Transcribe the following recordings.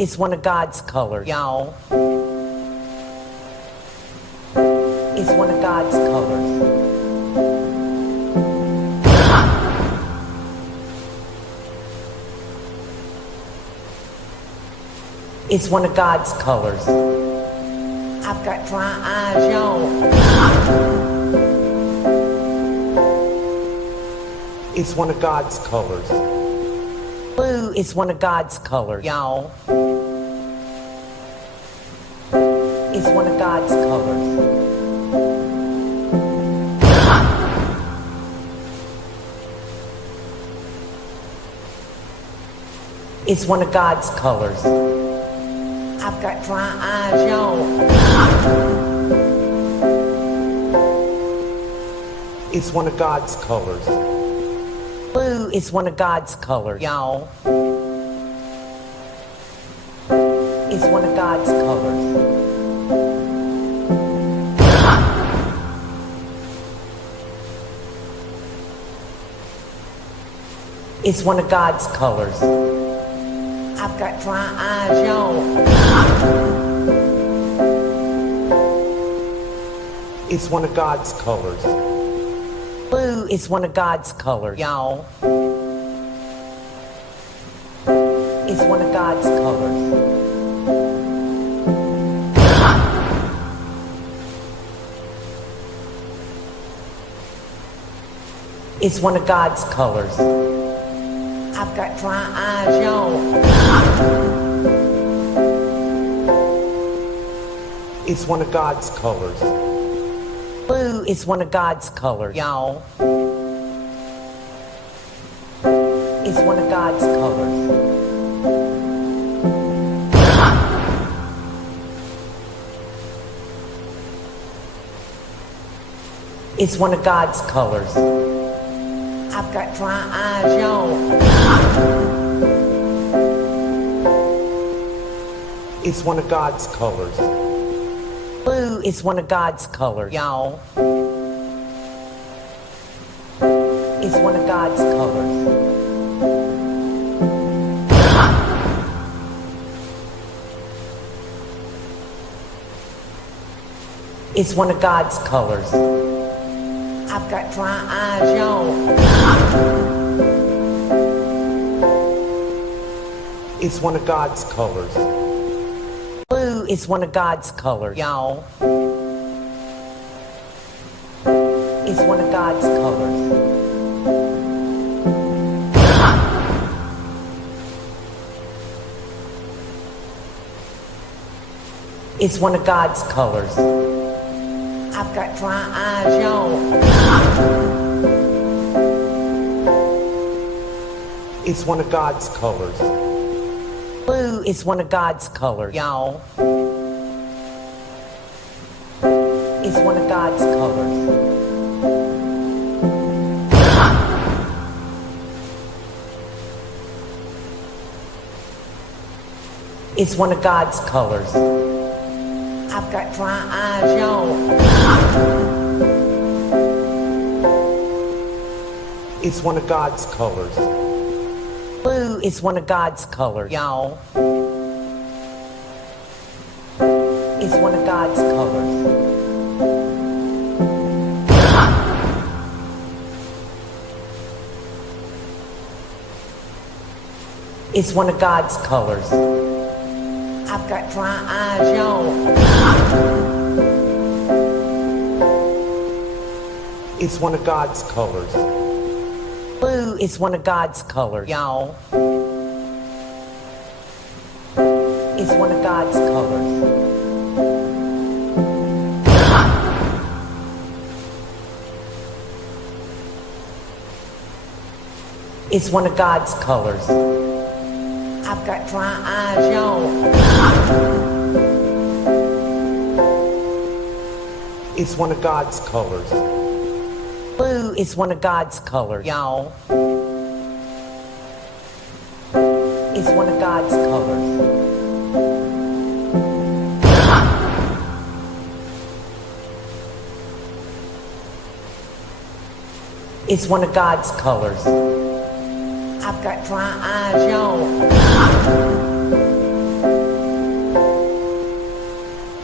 is one of God's colors. Y'all. It's one of God's colors. It's one of God's colors. I've got dry eyes, y'all. It's one of God's colors. Blue is one of God's colors. Y'all. It's one of God's colors. It's one of God's colors. I've got dry eyes, y'all. It's one of God's colors. Blue is one of God's colors. Y'all. It's one of God's colors. It's one of God's colors. I've got dry eyes, y'all. It's one of God's colors. Blue is one of God's colors. Y'all. It's one of God's colors. It's one of God's colors. I've got dry eyes, y'all. It's one of God's colors. Blue is one of God's colors. Y'all. It's one of God's colors. It's one of God's colors. I've got dry eyes, y'all. It's one of God's colors. Blue is one of God's colors. Y'all. It's one of God's colors. It's one of God's colors. I've got dry eyes, y'all. It's one of God's colors. Blue is one of God's colors. Y'all. It's one of God's colors. It's one of God's colors. I've got dry eyes, y'all. It's one of God's colors. Blue is one of God's colors. Y'all. It's one of God's colors. It's one of God's colors. I've got dry eyes, y'all. It's one of God's colors. Blue is one of God's colors. Y'all. It's one of God's colors. It's one of God's colors. I've got dry eyes, y'all. It's one of God's colors. Blue is one of God's colors. Y'all. It's one of God's colors. It's one of God's colors. I've got dry eyes, y'all. It's one of God's colors. Blue is one of God's colors. Y'all. It's one of God's colors. It's one of God's colors. I've got dry eyes, y'all.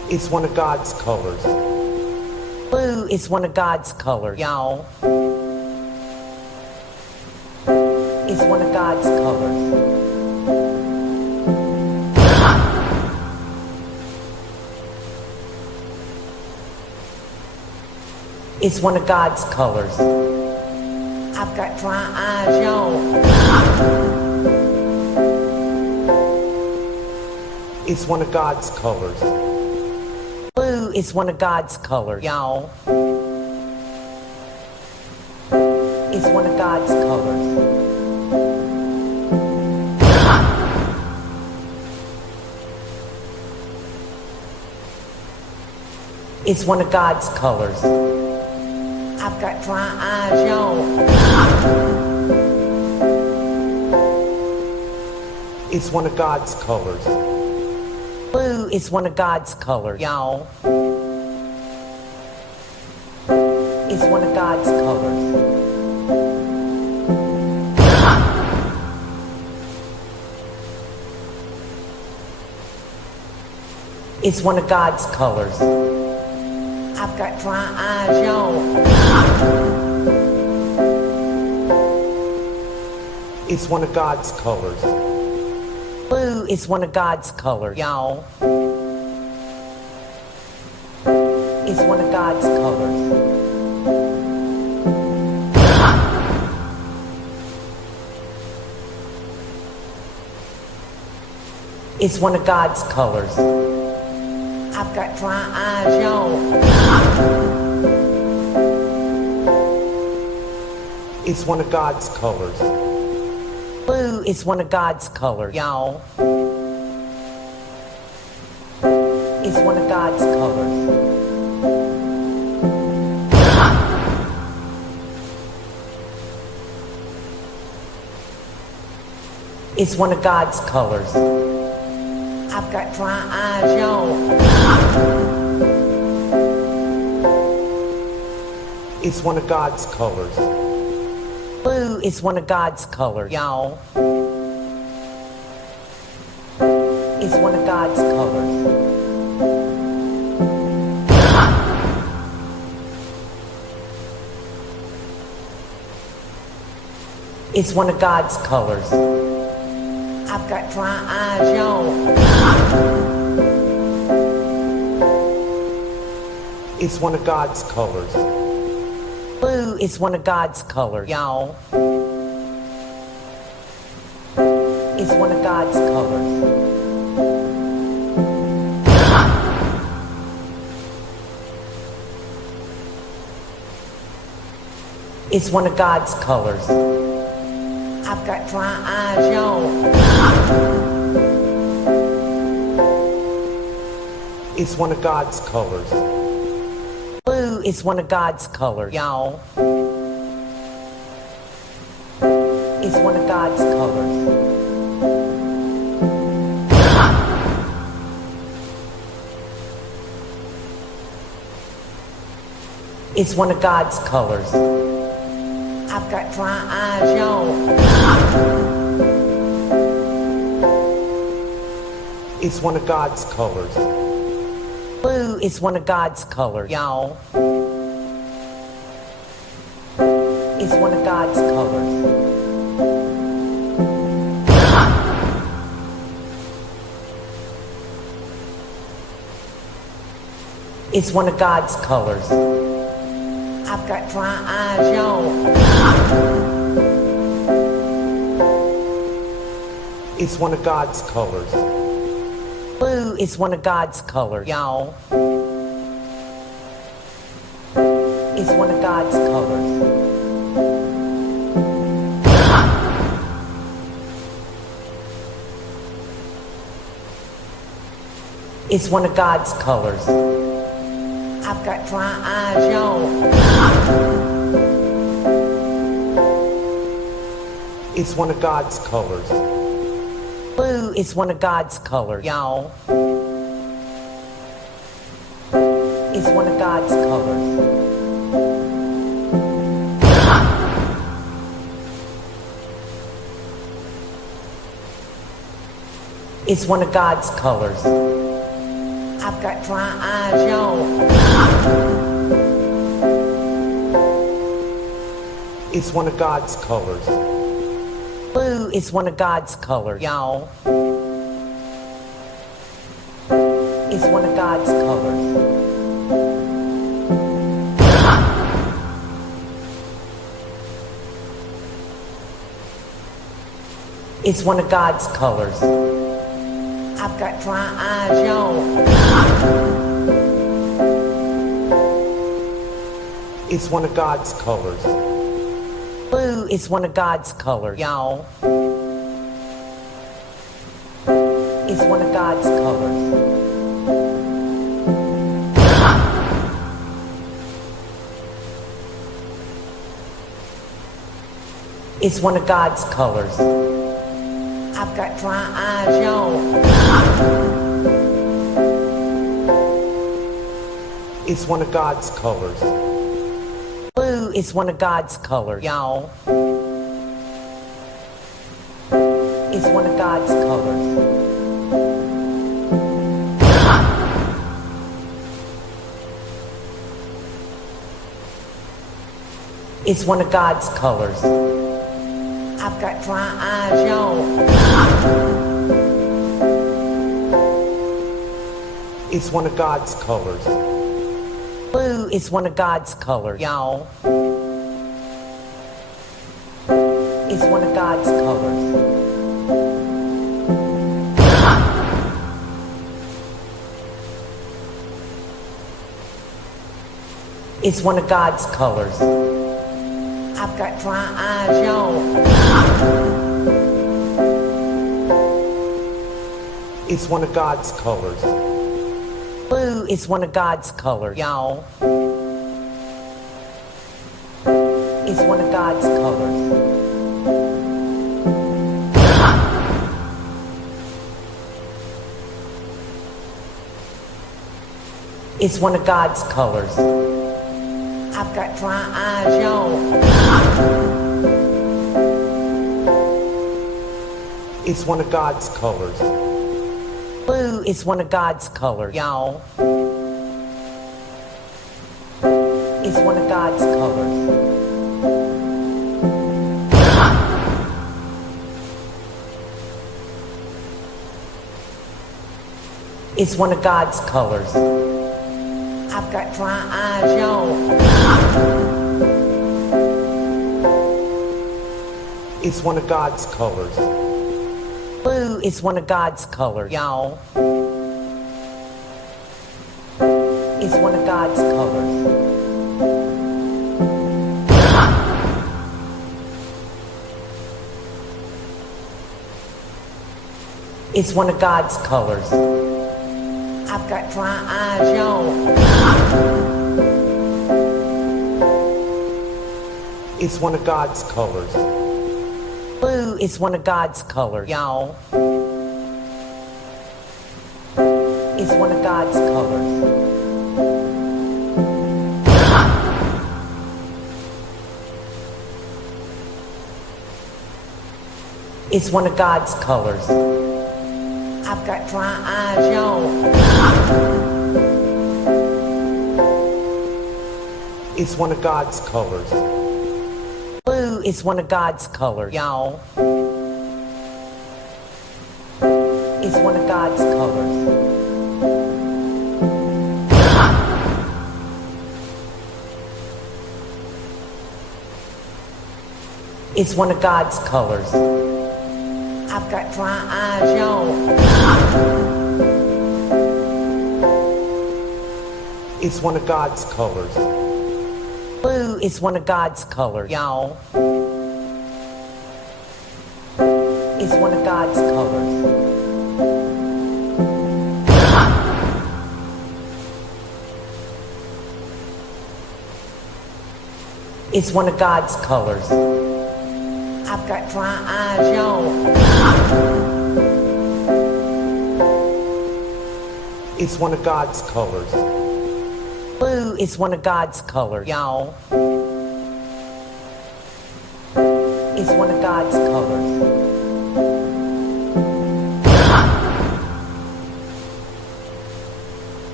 It's one of God's colors. Blue is one of God's colors, y'all. It's one of God's colors. It's one of God's colors. I've got dry eyes, y'all. It's one of God's colors. Blue is one of God's colors, y'all. It's one of God's colors. It's one of God's colors. I've got dry eyes, y'all. It's one of God's colors. Blue is one of God's colors, y'all. It's one of God's colors. It's one of God's colors. I've got dry eyes, y'all. It's one of God's colors. Blue is one of God's colors, y'all. It's one of God's colors. It's one of God's colors. I've got dry eyes, y'all. It's one of God's colors. Blue is one of God's colors, y'all. It's one of God's colors. It's one of God's colors. I've got dry eyes, y'all. It's one of God's colors. Blue is one of God's colors, y'all. It's one of God's colors. It's one of God's colors. I've got dry eyes, y'all. It's one of God's colors. Blue is one of God's colors, y'all. It's one of God's colors. It's one of God's colors. I've got dry eyes, y'all. It's one of God's colors. Blue is one of God's colors, y'all. It's one of God's colors. It's one of God's colors. I've got dry eyes, y'all. It's one of God's colors. Blue is one of God's colors, y'all. It's one of God's colors. It's one of God's colors. I've got dry eyes, y'all. It's one of God's colors. Blue is one of God's colors, y'all. It's one of God's colors. It's one of God's colors. I've got dry eyes, y'all. It's one of God's colors. Blue is one of God's colors, y'all. It's one of God's colors. It's one of God's colors. I've got dry eyes, y'all. It's one of God's colors. Blue is one of God's colors, y'all. It's one of God's colors. It's one of God's colors. I've got dry eyes, y'all. It's one of God's colors. Blue is one of God's colors, y'all. It's one of God's colors. It's one of God's colors. I've got dry eyes, y'all. It's one of God's colors. Blue is one of God's colors, y'all. It's one of God's colors. It's one of God's colors. I've got dry eyes, y'all. It's one of God's colors. Blue is one of God's colors, y'all. It's one of God's colors. It's one of God's colors. I've got dry eyes, y'all. It's one of God's colors. Blue is one of God's colors, y'all. It's one of God's colors. It's one of God's colors. I've got dry eyes, y'all. It's one of God's colors. Blue is one of God's colors, y'all. It's one of God's colors. It's one of God's colors. I've got dry eyes, y'all. It's one of God's colors. Blue is one of God's colors, y'all. It's one of God's colors. It's one of God's colors. I've got dry eyes, y'all. It's one of God's colors. Blue is one of God's colors, y'all. It's one of God's colors. It's one of God's colors. I've got dry eyes, y'all. It's one of God's colors. Blue is one of God's colors, y'all. It's one of God's colors. It's one of God's colors. I've got dry eyes, y'all. It's one of God's colors. Blue is one of God's colors, y'all. It's one of God's colors. It's one of God's colors. I've got dry eyes, y'all. It's one of God's colors. Blue is one of God's colors, y'all. It's one of God's colors.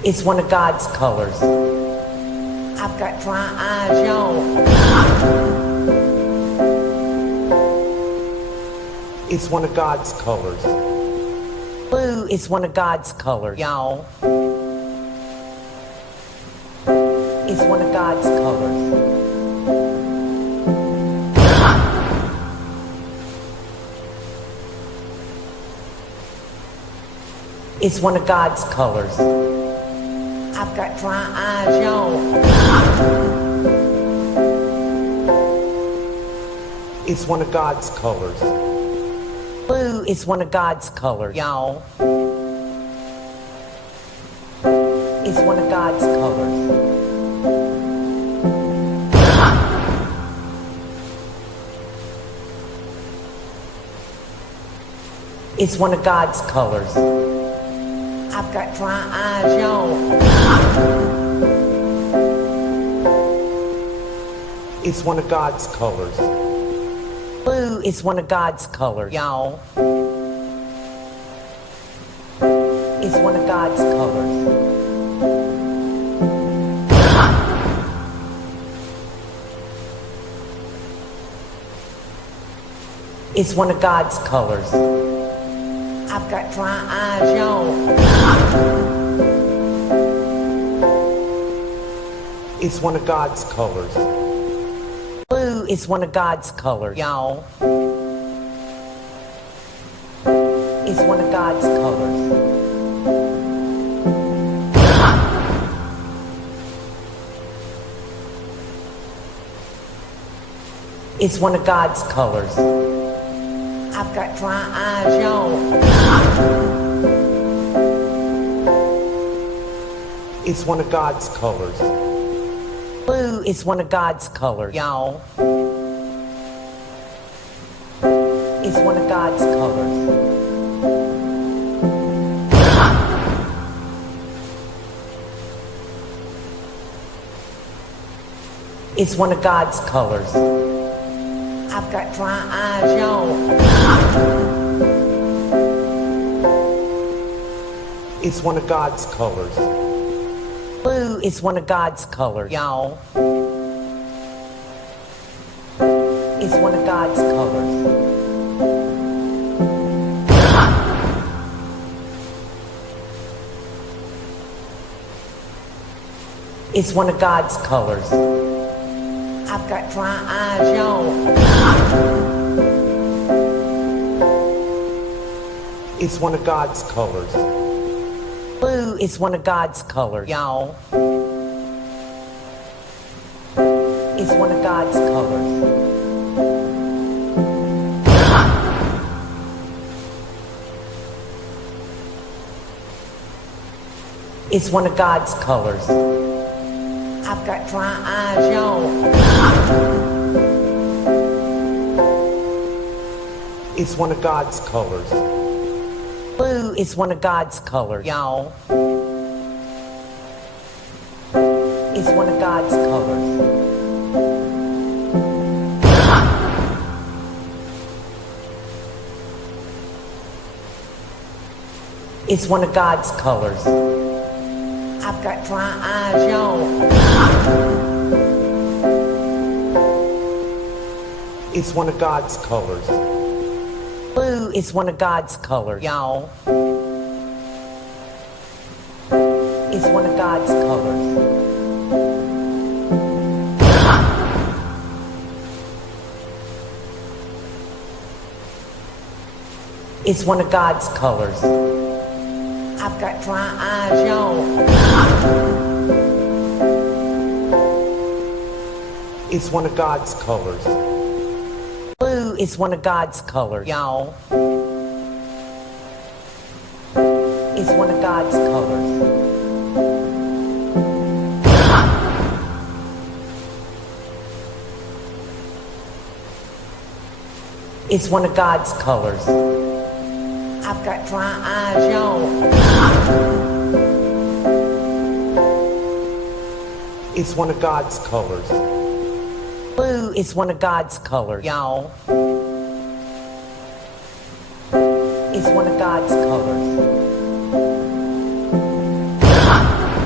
It's one of God's colors. I've got dry eyes, y'all. It's one of God's colors. Blue is one of God's colors. Y'all. It's one of God's colors. It's one of God's colors. I've got dry eyes, y'all. It's one of God's colors. Blue is one of God's colors. Y'all. It's one of God's colors. It's one of God's colors. I've got dry eyes, y'all. It's one of God's colors. Blue is one of God's colors. Y'all. It's one of God's colors. It's one of God's colors. I've got dry eyes, y'all. It's one of God's colors. Blue is one of God's colors. Y'all. It's one of God's colors. It's one of God's colors. I've got dry eyes, y'all. It's one of God's colors. Blue is one of God's colors. Y'all. It's one of God's colors. It's one of God's colors. I've got dry eyes, y'all. It's one of God's colors. Blue is one of God's colors. Y'all. It's one of God's colors. It's one of God's colors. I've got dry eyes, y'all. It's one of God's colors. Blue is one of God's colors. Y'all. It's one of God's colors. It's one of God's colors. I've got dry eyes, y'all. It's one of God's colors. Blue is one of God's colors. Y'all. It's one of God's colors. It's one of God's colors. I've got dry eyes, y'all. It's one of God's colors. Blue is one of God's colors. Y'all. It's one of God's colors. It's one of God's colors. I've got dry eyes, y'all. It's one of God's colors. Blue is one of God's colors. Y'all. It's one of God's colors. It's one of God's colors. I've got dry eyes, y'all. It's one of God's colors. Blue is one of God's colors. Y'all. It's one of God's colors.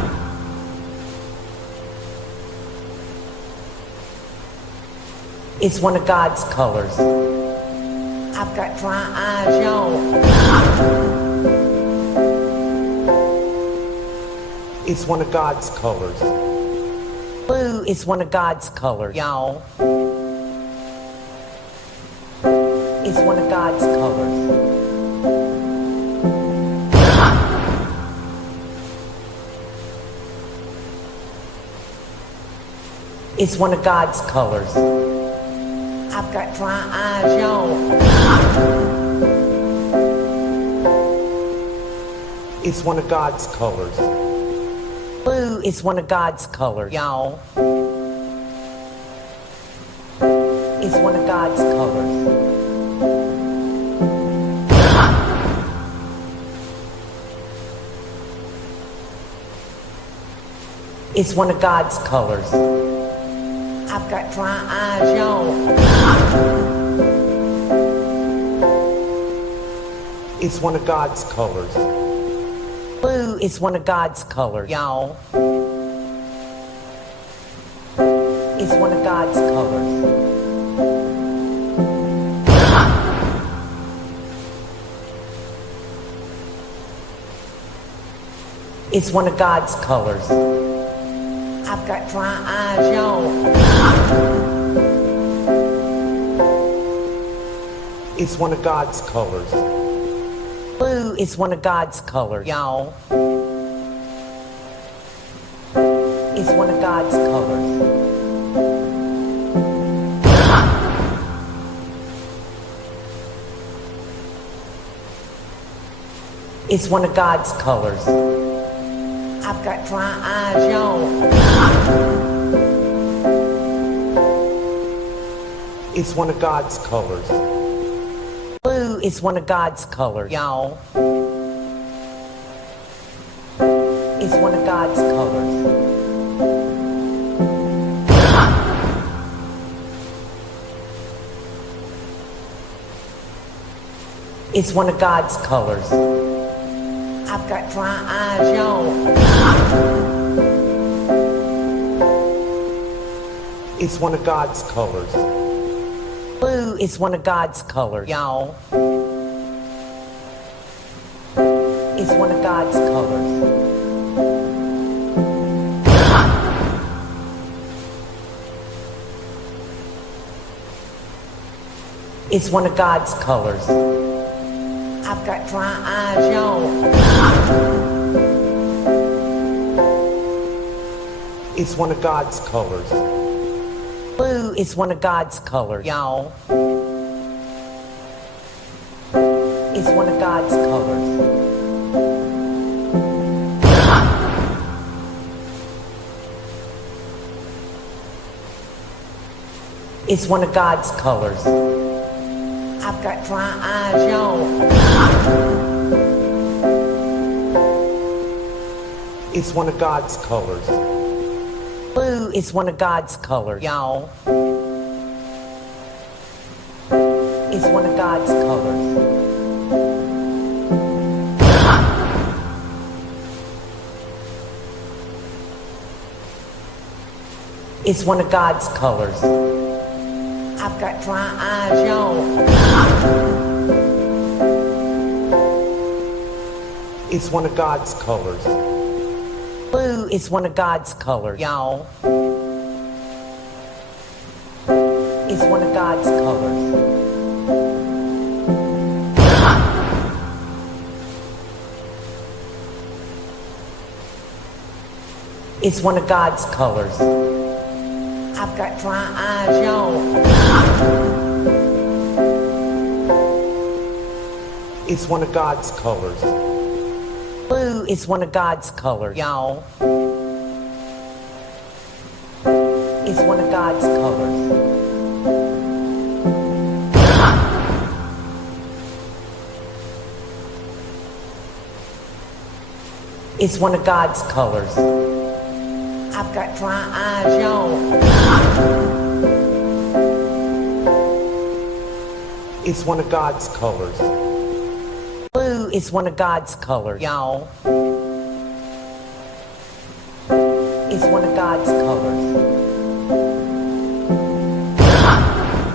It's one of God's colors. I've got dry eyes, y'all. It's one of God's colors. Blue is one of God's colors. Y'all. It's one of God's colors. It's one of God's colors. I've got dry eyes, y'all. It's one of God's colors. Blue is one of God's colors. Y'all. It's one of God's colors. It's one of God's colors. I've got dry eyes, y'all. It's one of God's colors. Blue is one of God's colors. Y'all. It's one of God's colors. It's one of God's colors. I've got dry eyes, y'all. It's one of God's colors. Blue is one of God's colors. Y'all. It's one of God's colors. It's one of God's colors. I've got dry eyes, y'all. It's one of God's colors. Blue is one of God's colors. Y'all. It's one of God's colors. It's one of God's colors. I've got dry eyes, y'all. It's one of God's colors. Blue is one of God's colors. Y'all. It's one of God's colors. It's one of God's colors. I've got dry eyes, y'all. It's one of God's colors. Blue is one of God's colors. Y'all. It's one of God's colors. It's one of God's colors. I've got dry eyes, y'all. It's one of God's colors. Blue is one of God's colors. Y'all. It's one of God's colors. It's one of God's colors. I've got dry eyes, y'all. It's one of God's colors. Blue is one of God's colors. Y'all. It's one of God's colors. It's one of God's colors. I've got dry eyes, y'all. It's one of God's colors. Blue is one of God's colors. Y'all. It's one of God's colors. It's one of God's colors. I've got dry eyes, y'all. It's one of God's colors. Blue is one of God's colors. Y'all. It's one of God's colors.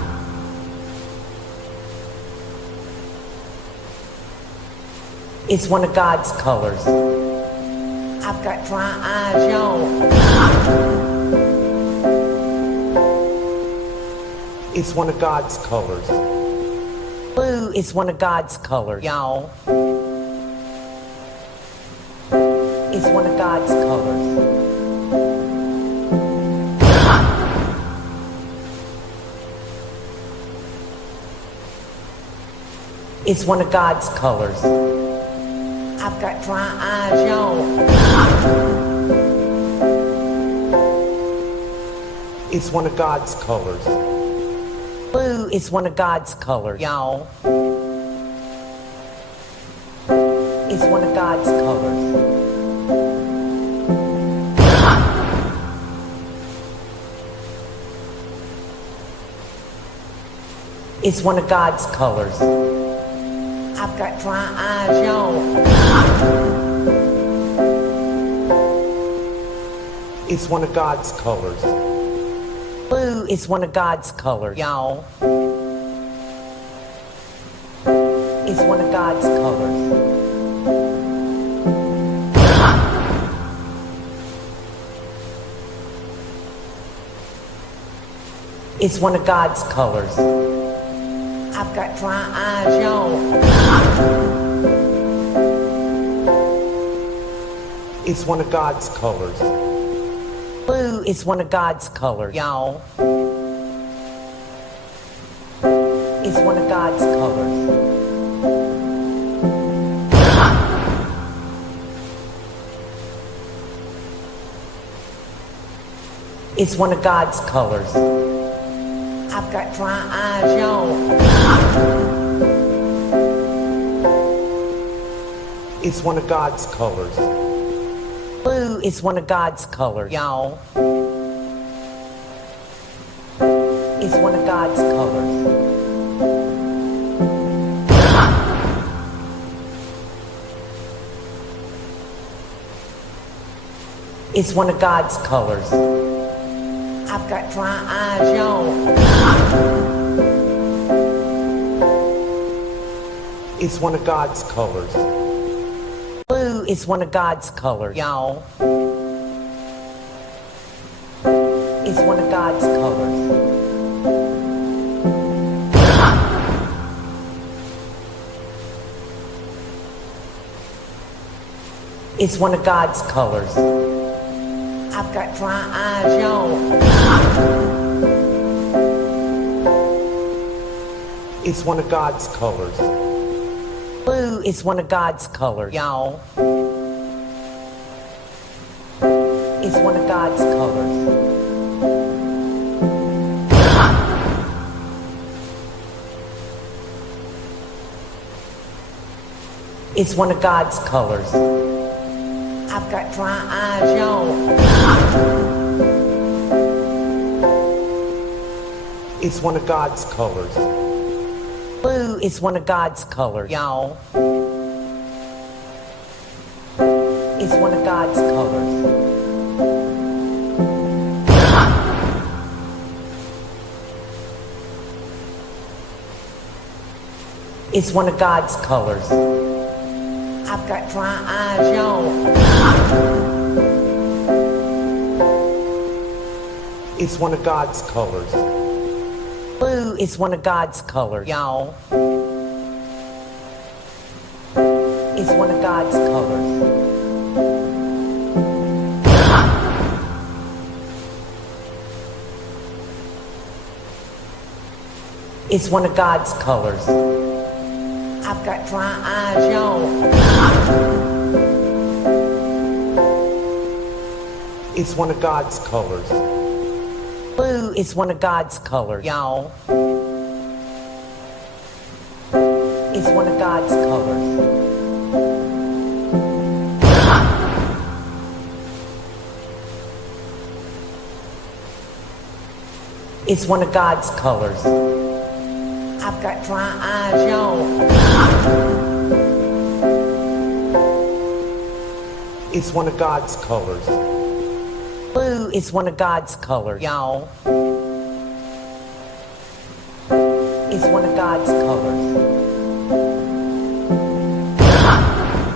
It's one of God's colors. I've got dry eyes, y'all. It's one of God's colors. Blue is one of God's colors. Y'all. It's one of God's colors. It's one of God's colors. I've got dry eyes, y'all. It's one of God's colors. Blue is one of God's colors. Y'all. It's one of God's colors. It's one of God's colors. I've got dry eyes, y'all. It's one of God's colors. Blue is one of God's colors. Y'all. It's one of God's colors. It's one of God's colors. I've got dry eyes, y'all. It's one of God's colors. Blue is one of God's colors. Y'all. It's one of God's colors. It's one of God's colors. I've got dry eyes, y'all. It's one of God's colors. Blue is one of God's colors. Y'all. It's one of God's colors. It's one of God's colors. I've got dry eyes, y'all. It's one of God's colors. Blue is one of God's colors. Y'all. It's one of God's colors. It's one of God's colors. I've got dry eyes, y'all. It's one of God's colors. Blue is one of God's colors. Y'all. It's one of God's colors. It's one of God's colors. I've got dry eyes, y'all. It's one of God's colors. Blue is one of God's colors. Y'all. It's one of God's colors. It's one of God's colors. I've got dry eyes, y'all. It's one of God's colors. Blue is one of God's colors. Y'all. It's one of God's colors. It's one of God's colors. I've got dry eyes, y'all. It's one of God's colors. Blue is one of God's colors. Y'all. It's one of God's colors. It's one of God's colors. I've got dry eyes, y'all. It's one of God's colors. Blue is one of God's colors. Y'all. It's one of God's colors.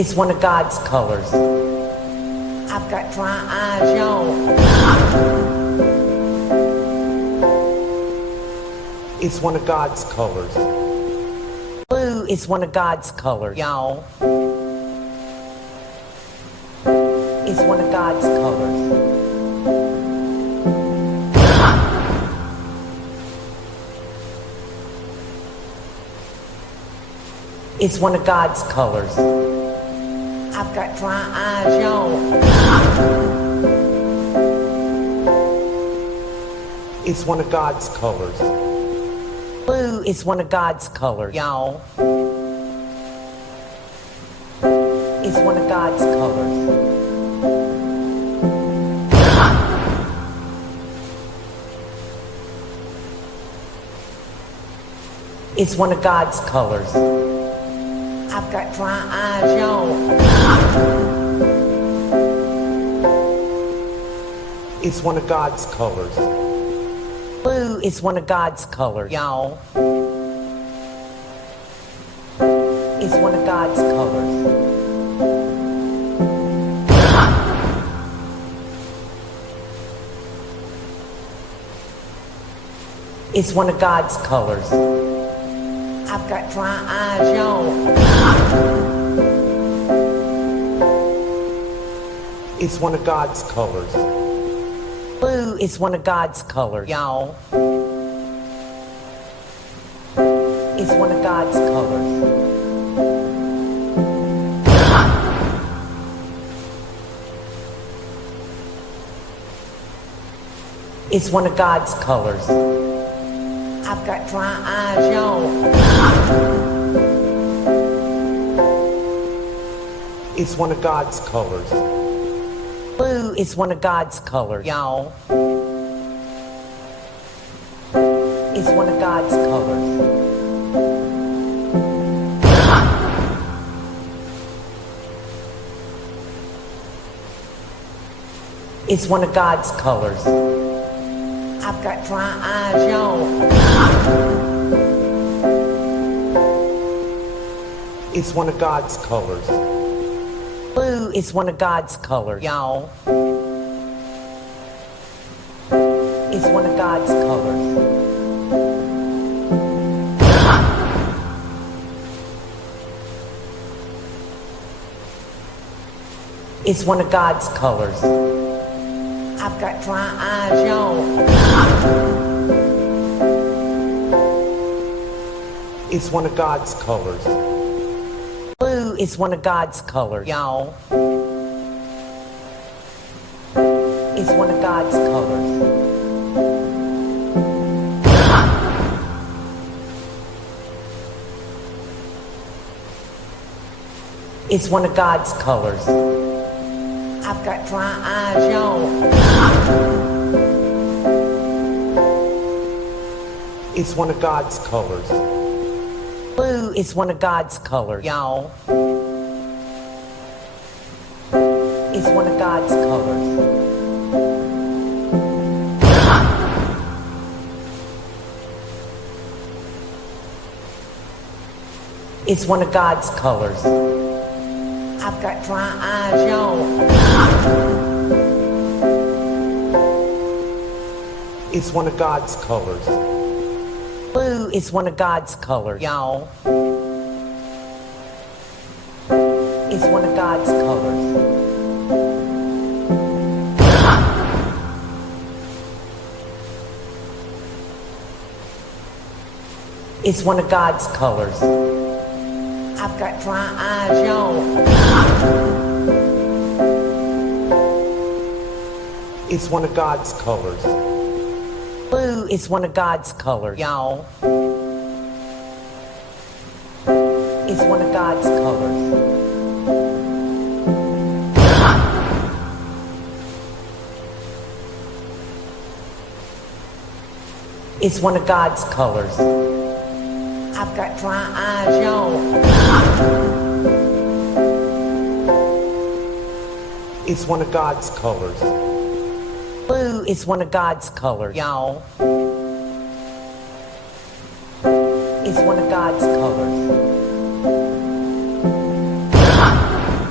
It's one of God's colors. I've got dry eyes, y'all. It's one of God's colors. Blue is one of God's colors. Y'all. It's one of God's colors. It's one of God's colors. I've got dry eyes, y'all. It's one of God's colors. Blue is one of God's colors. Y'all. It's one of God's colors. It's one of God's colors. I've got dry eyes, y'all. It's one of God's colors. Blue is one of God's colors. Y'all. It's one of God's colors. It's one of God's colors. I've got dry eyes, y'all. It's one of God's colors. Blue is one of God's colors. Y'all. It's one of God's colors. It's one of God's colors. I've got dry eyes, y'all. It's one of God's colors. Blue is one of God's colors. Y'all. It's one of God's colors. It's one of God's colors. I've got dry eyes, y'all. It's one of God's colors. Blue is one of God's colors. Y'all. It's one of God's colors. It's one of God's colors. I've got dry eyes, y'all. It's one of God's colors. Blue is one of God's colors. Y'all. It's one of God's colors. It's one of God's colors. I've got dry eyes, y'all. It's one of God's colors. Blue is one of God's colors. Y'all. It's one of God's colors. It's one of God's colors. I've got dry eyes, y'all. It's one of God's colors. Blue is one of God's colors. Y'all. It's one of God's colors. It's one of God's colors. I've got dry eyes, y'all. It's one of God's colors. Blue is one of God's colors. Y'all. It's one of God's colors. It's one of God's colors. I've got dry eyes, y'all. It's one of God's colors. Blue is one of God's colors. Y'all. It's one of God's colors.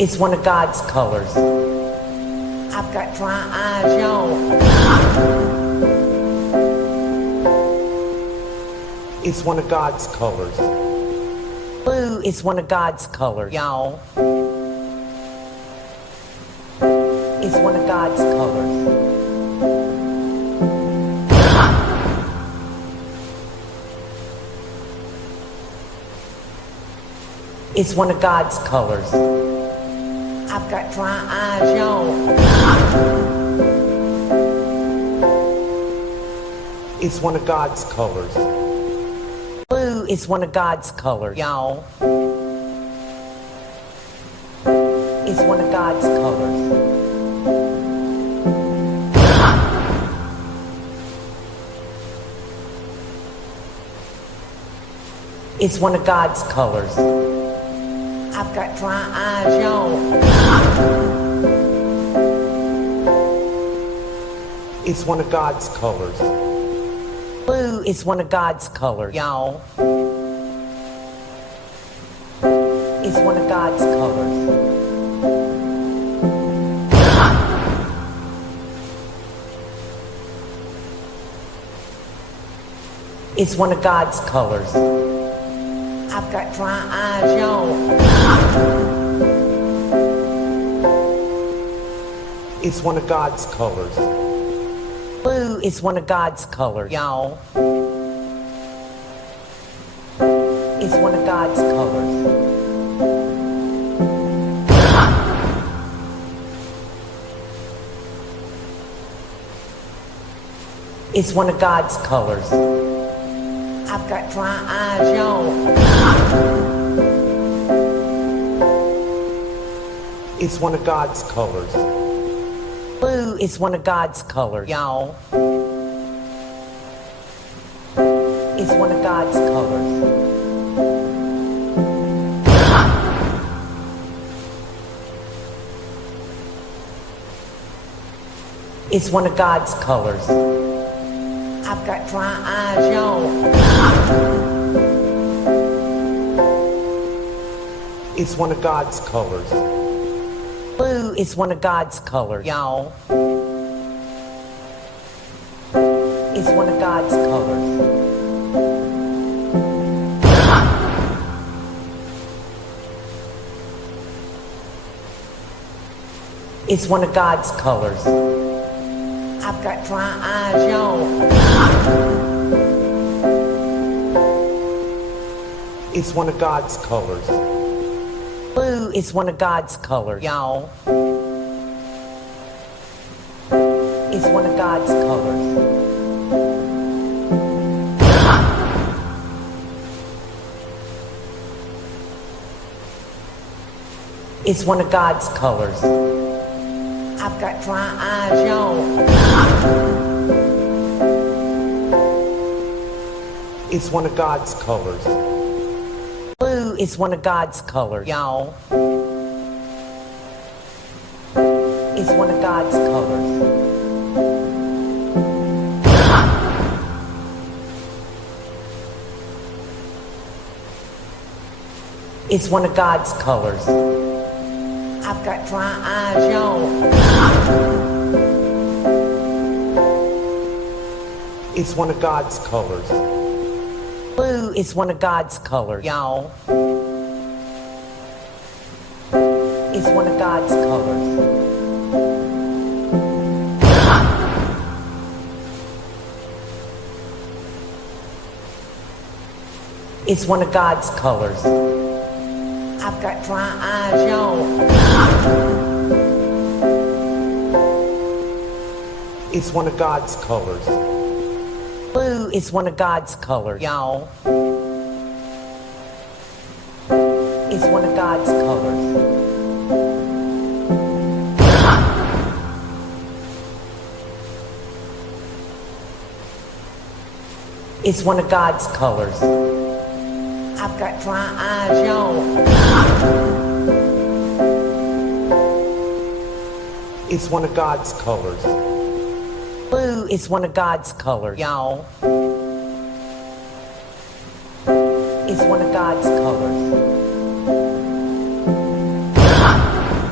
It's one of God's colors. I've got dry eyes, y'all. It's one of God's colors. Blue is one of God's colors. Y'all. It's one of God's colors. It's one of God's colors. I've got dry eyes, y'all. It's one of God's colors. Blue is one of God's colors. Y'all. It's one of God's colors. It's one of God's colors. I've got dry eyes, y'all. It's one of God's colors. Blue is one of God's colors. Y'all. It's one of God's colors. It's one of God's colors. I've got dry eyes, y'all. It's one of God's colors. Blue is one of God's colors. Y'all. It's one of God's colors. It's one of God's colors. I've got dry eyes, y'all. It's one of God's colors. Blue is one of God's colors. Y'all. It's one of God's colors. It's one of God's colors. I've got dry eyes, y'all. It's one of God's colors. Blue is one of God's colors. Y'all. It's one of God's colors. It's one of God's colors. I've got dry eyes, y'all. It's one of God's colors. Blue is one of God's colors. Y'all. It's one of God's colors. It's one of God's colors. I've got dry eyes, y'all. It's one of God's colors. Blue is one of God's colors. Y'all. It's one of God's colors. It's one of God's colors. I've got dry eyes, y'all. It's one of God's colors. Blue is one of God's colors. Y'all. It's one of God's colors. It's one of God's colors. I've got dry eyes, y'all. It's one of God's colors. Blue is one of God's colors. Y'all. It's one of God's colors. It's one of God's colors. I've got dry eyes, y'all. It's one of God's colors. Blue is one of God's colors. Y'all. It's one of God's colors.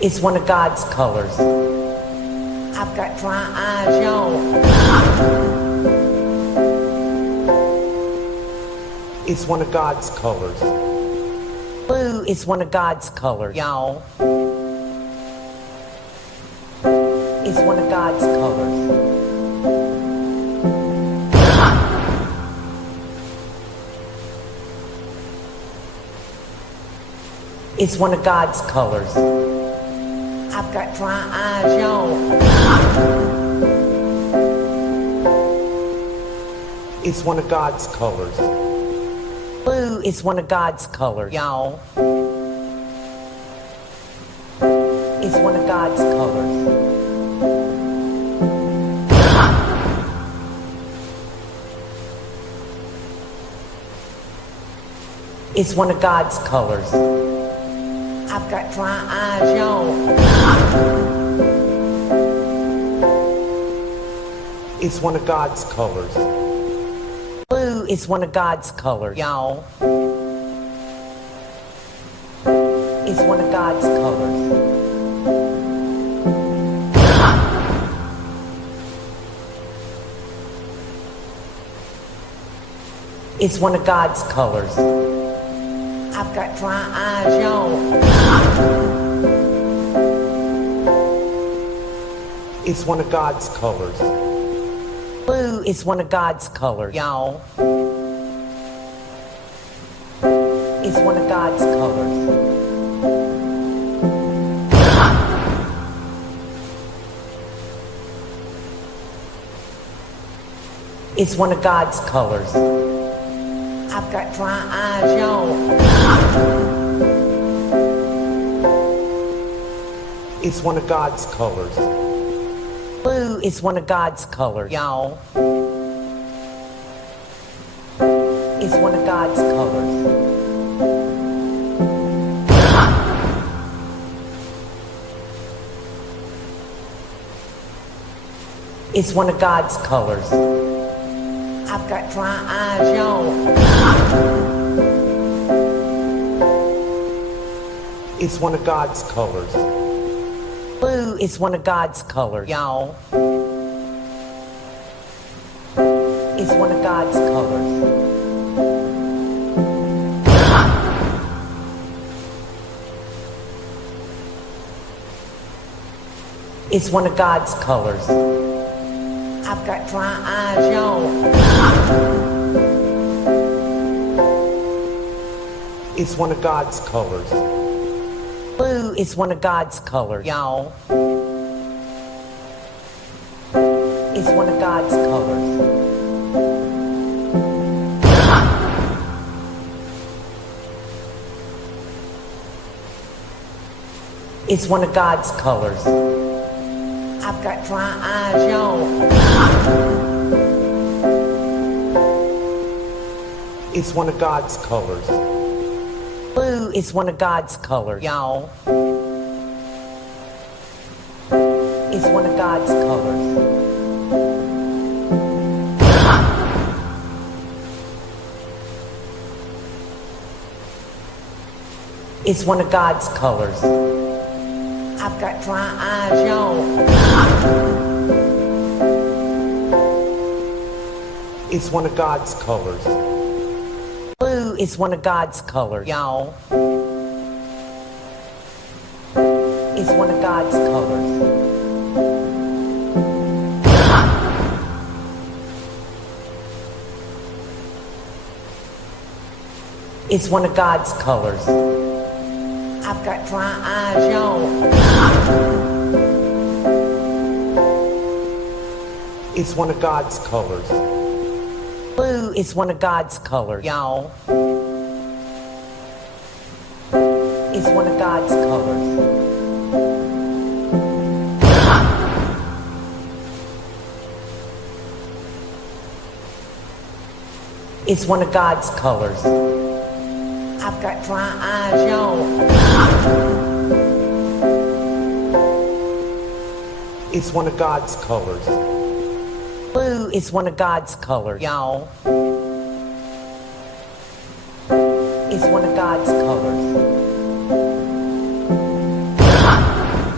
It's one of God's colors. I've got dry eyes, y'all. It's one of God's colors. Blue is one of God's colors. Y'all. It's one of God's colors. It's one of God's colors. I've got dry eyes, y'all. It's one of God's colors. Blue is one of God's colors. Y'all. It's one of God's colors. It's one of God's colors. I've got dry eyes, y'all. It's one of God's colors. Blue is one of God's colors. Y'all. It's one of God's colors. It's one of God's colors. I've got dry eyes, y'all. It's one of God's colors. Blue is one of God's colors. Y'all. It's one of God's colors. It's one of God's colors. I've got dry eyes, y'all. It's one of God's colors. Blue is one of God's colors. Y'all. It's one of God's colors. It's one of God's colors. I've got dry eyes, y'all. It's one of God's colors. Blue is one of God's colors. Y'all. It's one of God's colors. It's one of God's colors. I've got dry eyes, y'all. It's one of God's colors. Blue is one of God's colors. Y'all. It's one of God's colors. It's one of God's colors. I've got dry eyes, y'all. It's one of God's colors. Blue is one of God's colors. Y'all. It's one of God's colors. It's one of God's colors. I've got dry eyes, y'all. It's one of God's colors. Blue is one of God's colors. Y'all. It's one of God's colors. It's one of God's colors. I've got dry eyes, y'all. It's one of God's colors. Blue is one of God's colors. Y'all. It's one of God's colors. It's one of God's colors. I've got dry eyes, y'all. It's one of God's colors. Blue is one of God's colors. Y'all. It's one of God's colors.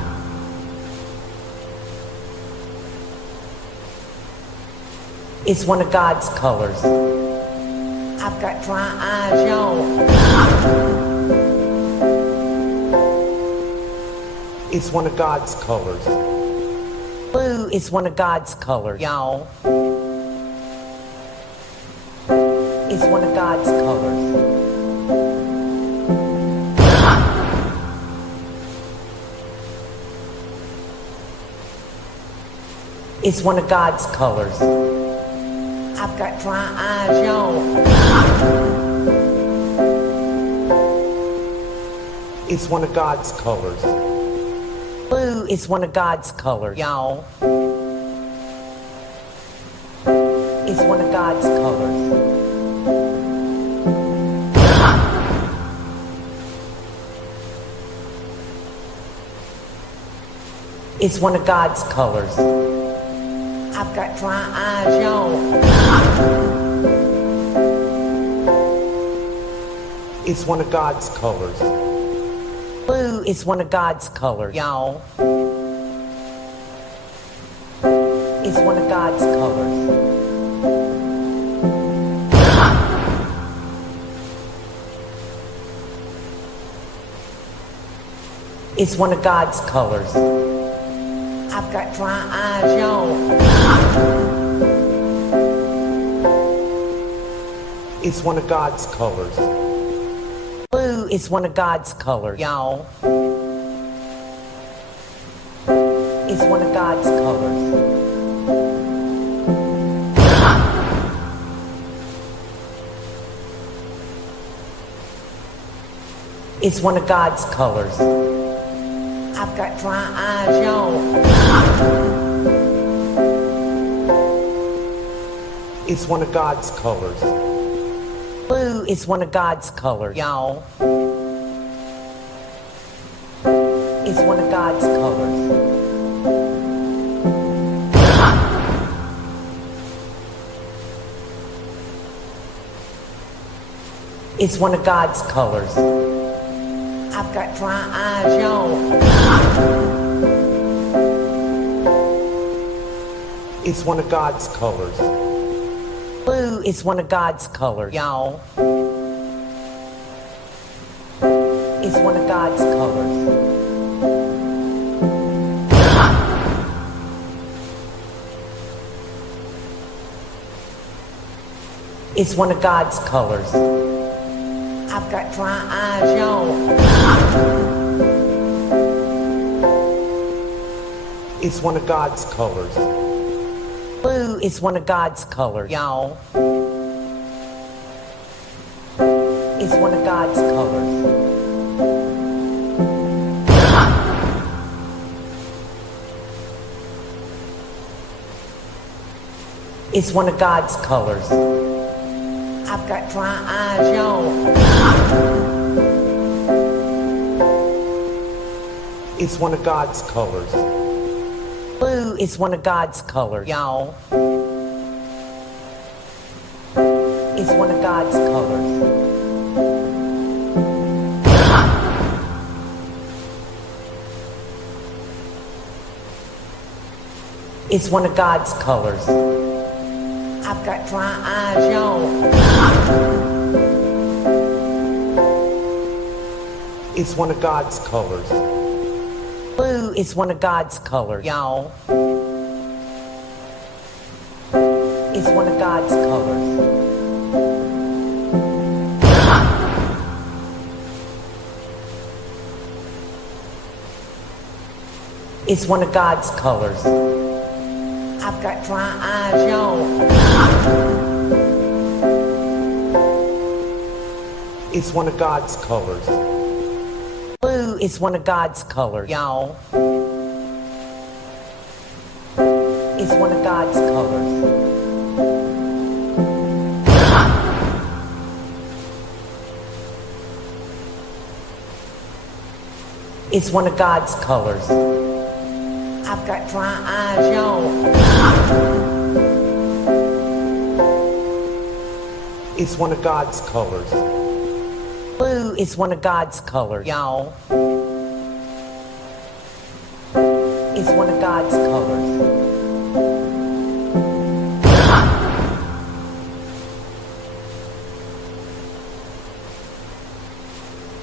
It's one of God's colors. I've got dry eyes, y'all. It's one of God's colors. Blue is one of God's colors. Y'all. It's one of God's colors. It's one of God's colors. I've got dry eyes, y'all. It's one of God's colors. Blue is one of God's colors. Y'all. It's one of God's colors. It's one of God's colors. I've got dry eyes, y'all. It's one of God's colors. Blue is one of God's colors. Y'all. It's one of God's colors. It's one of God's colors. I've got dry eyes, y'all. It's one of God's colors. Blue is one of God's colors. Y'all. It's one of God's colors. It's one of God's colors. I've got dry eyes, y'all. It's one of God's colors. Blue is one of God's colors. Y'all. It's one of God's colors. It's one of God's colors. I've got dry eyes, y'all. It's one of God's colors. Blue is one of God's colors. Y'all. It's one of God's colors. It's one of God's colors. I've got dry eyes, y'all. It's one of God's colors. Blue is one of God's colors. Y'all. It's one of God's colors. It's one of God's colors. I've got dry eyes, y'all. It's one of God's colors. Blue is one of God's colors. Y'all. It's one of God's colors. It's one of God's colors. I've got dry eyes, y'all. It's one of God's colors. Blue is one of God's colors. Y'all. It's one of God's colors. It's one of God's colors. I've got dry eyes, y'all. It's one of God's colors. Blue is one of God's colors. Y'all. It's one of God's colors. It's one of God's colors. I've got dry eyes, y'all. It's one of God's colors. Blue is one of God's colors. Y'all. It's one of God's colors.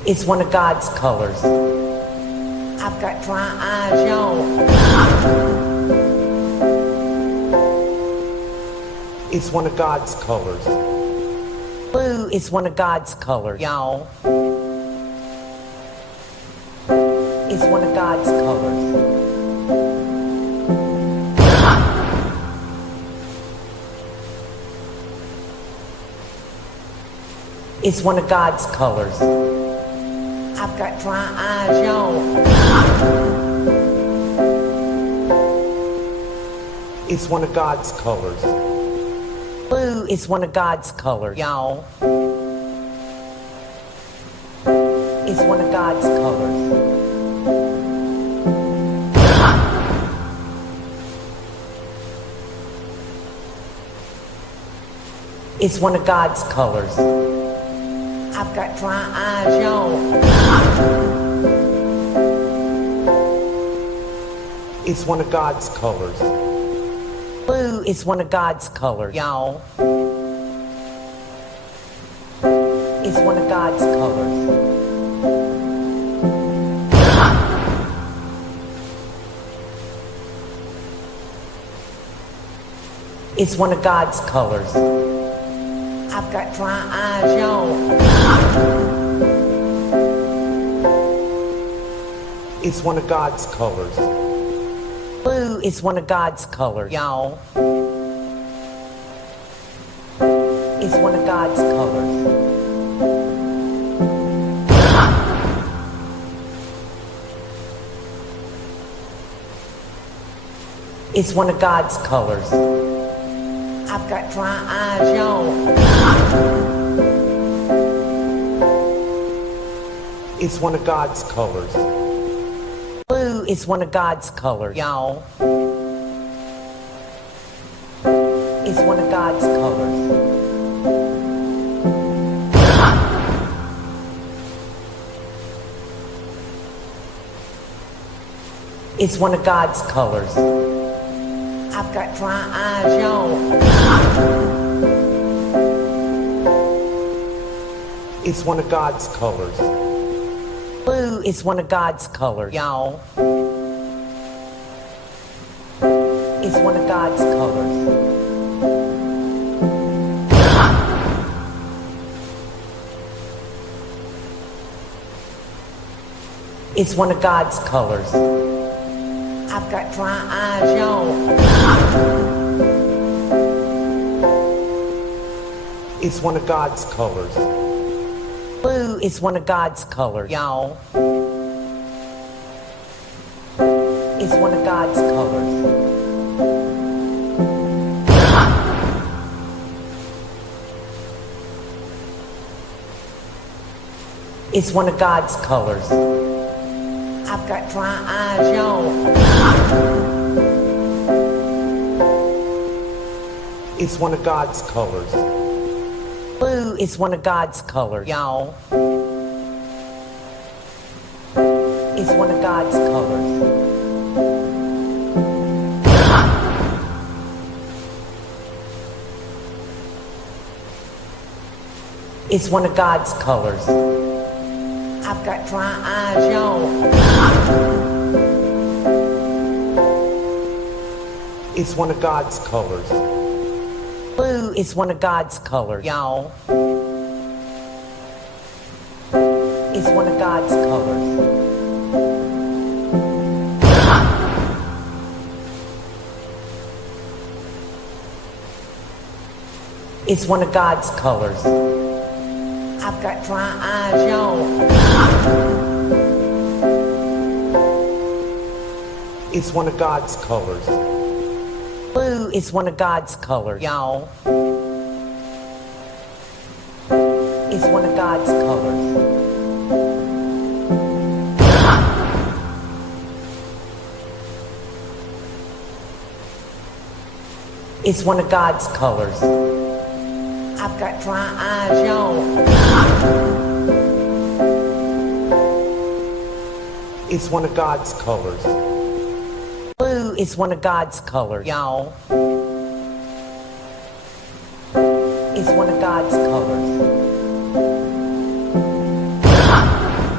It's one of God's colors. I've got dry eyes, y'all. It's one of God's colors. Blue is one of God's colors. Y'all. It's one of God's colors. It's one of God's colors. I've got dry eyes, y'all. It's one of God's colors. Blue is one of God's colors. Y'all. It's one of God's colors. It's one of God's colors. I've got dry eyes, y'all. It's one of God's colors. Blue is one of God's colors. Y'all. It's one of God's colors. It's one of God's colors. I've got dry eyes, y'all. It's one of God's colors. Blue is one of God's colors. Y'all. It's one of God's colors. It's one of God's colors. I've got dry eyes, y'all. It's one of God's colors. Blue is one of God's colors. Y'all. It's one of God's colors. It's one of God's colors. I've got dry eyes, y'all. It's one of God's colors. Blue is one of God's colors. Y'all. It's one of God's colors. It's one of God's colors. I've got dry eyes, y'all. It's one of God's colors. Blue is one of God's colors. Y'all. It's one of God's colors. It's one of God's colors. I've got dry eyes, y'all. It's one of God's colors. Blue is one of God's colors. Y'all. It's one of God's colors. It's one of God's colors. I've got dry eyes, y'all. It's one of God's colors. Blue is one of God's colors. Y'all. It's one of God's colors. It's one of God's colors. I've got dry eyes, y'all. It's one of God's colors. Blue is one of God's colors. Y'all. It's one of God's colors. It's one of God's colors. I've got dry eyes, y'all. It's one of God's colors. Blue is one of God's colors. Y'all. It's one of God's colors.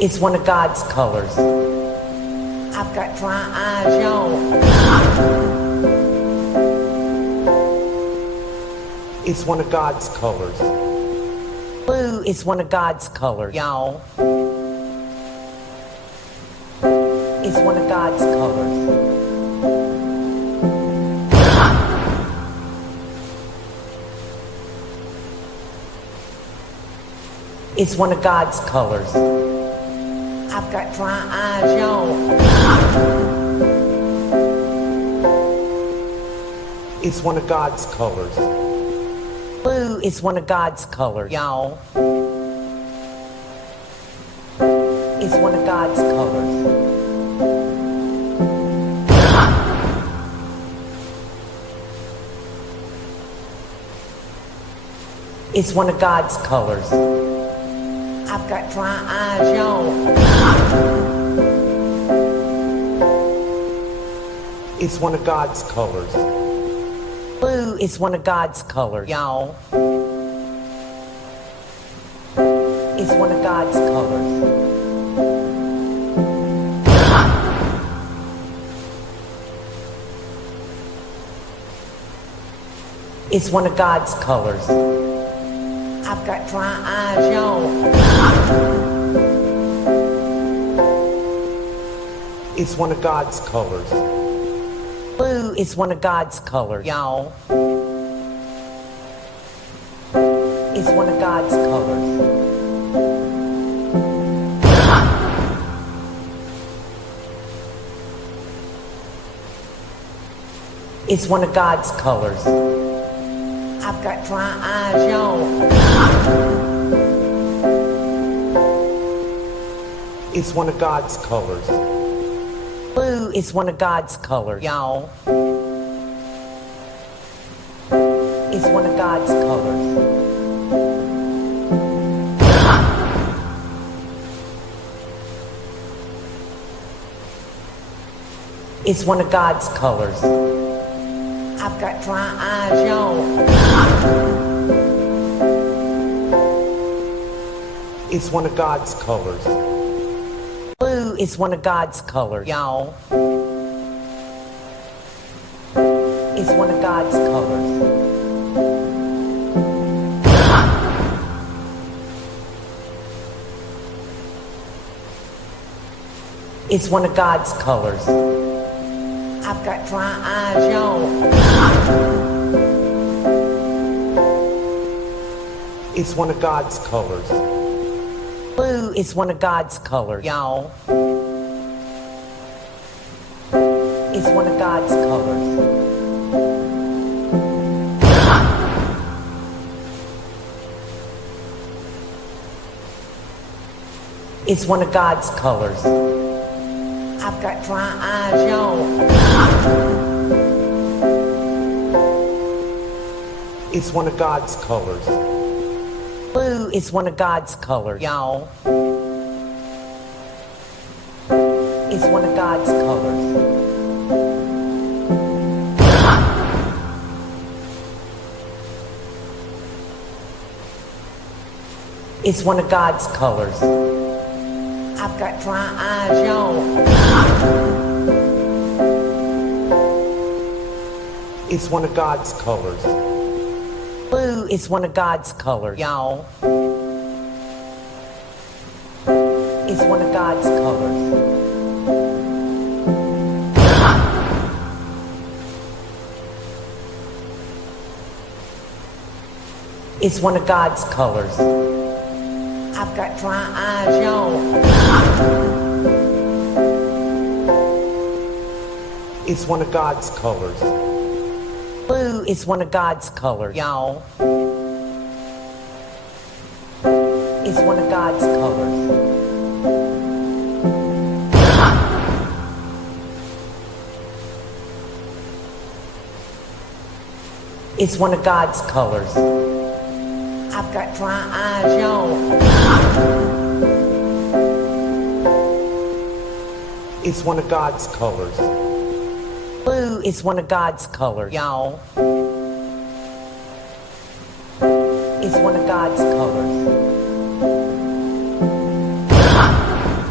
It's one of God's colors. I've got dry eyes, y'all. It's one of God's colors. Blue is one of God's colors. Y'all. It's one of God's colors. It's one of God's colors. I've got dry eyes, y'all. It's one of God's colors. Blue is one of God's colors. Y'all. It's one of God's colors. It's one of God's colors. I've got dry eyes, y'all. It's one of God's colors. Blue is one of God's colors. Y'all. It's one of God's colors. It's one of God's colors. I've got dry eyes, y'all. It's one of God's colors. Blue is one of God's colors. Y'all. It's one of God's colors. It's one of God's colors. I've got dry eyes, y'all. It's one of God's colors. Blue is one of God's colors. Y'all. It's one of God's colors. It's one of God's colors. I've got dry eyes, y'all. It's one of God's colors. Blue is one of God's colors. Y'all. It's one of God's colors. It's one of God's colors. I've got dry eyes, y'all. It's one of God's colors. Blue is one of God's colors. Y'all. It's one of God's colors. It's one of God's colors. I've got dry eyes, y'all. It's one of God's colors. Blue is one of God's colors. Y'all. It's one of God's colors. It's one of God's colors. I've got dry eyes, y'all. It's one of God's colors. Blue is one of God's colors. Y'all. It's one of God's colors. It's one of God's colors. I've got dry eyes, y'all. It's one of God's colors. Blue is one of God's colors. Y'all. It's one of God's colors. It's one of God's colors. I've got dry eyes, y'all. It's one of God's colors. Blue is one of God's colors. Y'all. It's one of God's colors.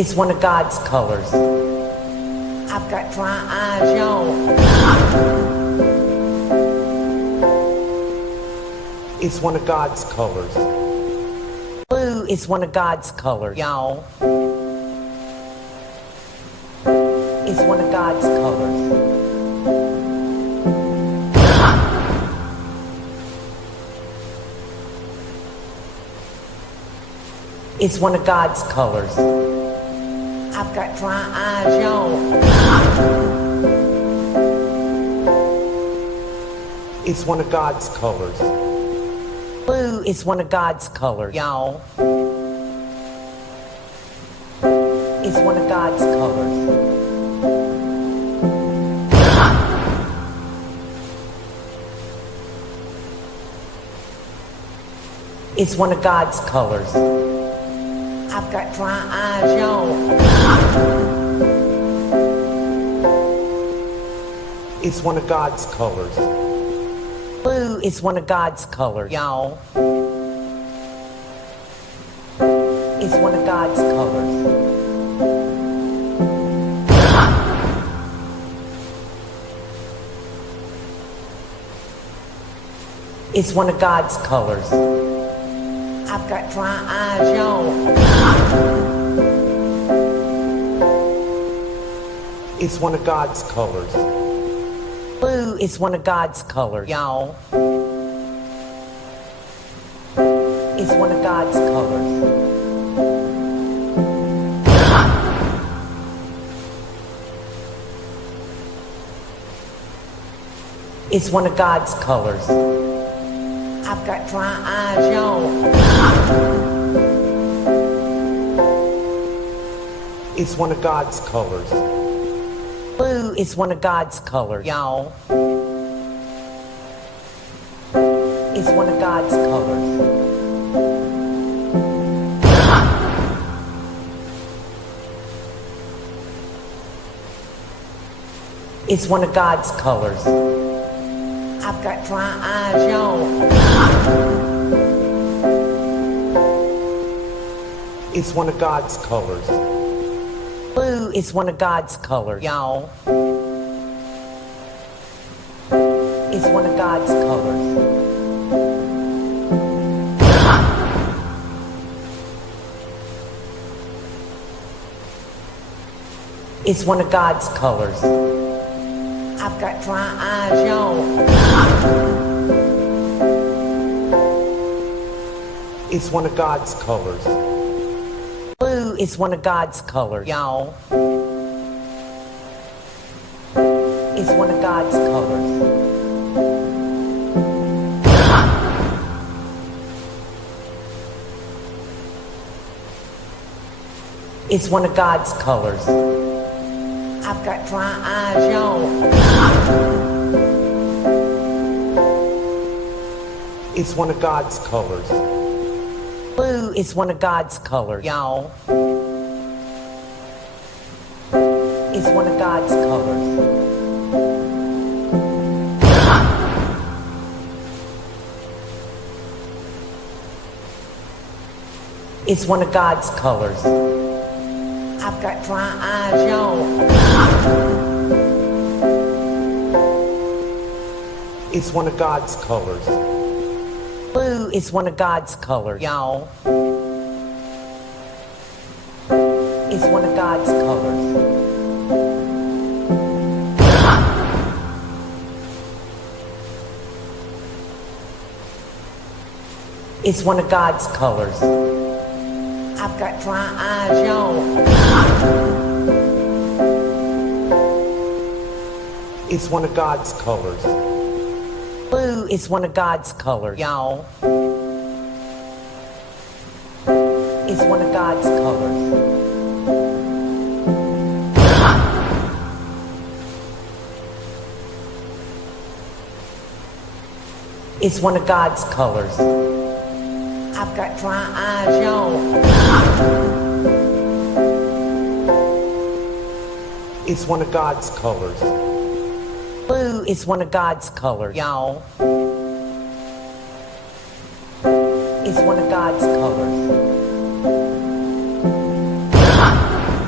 It's one of God's colors. I've got dry eyes, y'all. It's one of God's colors. Blue is one of God's colors. Y'all. It's one of God's colors. It's one of God's colors. I've got dry eyes, y'all. It's one of God's colors. Blue is one of God's colors. Y'all. It's one of God's colors. It's one of God's colors. I've got dry eyes, y'all. It's one of God's colors. Blue is one of God's colors. Y'all. It's one of God's colors. It's one of God's colors. I've got dry eyes, y'all. It's one of God's colors. Blue is one of God's colors. Y'all. It's one of God's colors. It's one of God's colors. I've got dry eyes, y'all. It's one of God's colors. Blue is one of God's colors. Y'all. It's one of God's colors. It's one of God's colors. I've got dry eyes, y'all. It's one of God's colors. Blue is one of God's colors. Y'all. It's one of God's colors. It's one of God's colors. I've got dry eyes, y'all. It's one of God's colors. Blue is one of God's colors. Y'all. It's one of God's colors. It's one of God's colors. I've got dry eyes, y'all. It's one of God's colors. Blue is one of God's colors. Y'all. It's one of God's colors. It's one of God's colors. I've got dry eyes, y'all. It's one of God's colors. Blue is one of God's colors. Y'all. It's one of God's colors. It's one of God's colors. I've got dry eyes, y'all. It's one of God's colors. Blue is one of God's colors. Y'all. It's one of God's colors. It's one of God's colors. I've got dry eyes, y'all. It's one of God's colors. Blue is one of God's colors. Y'all. It's one of God's colors.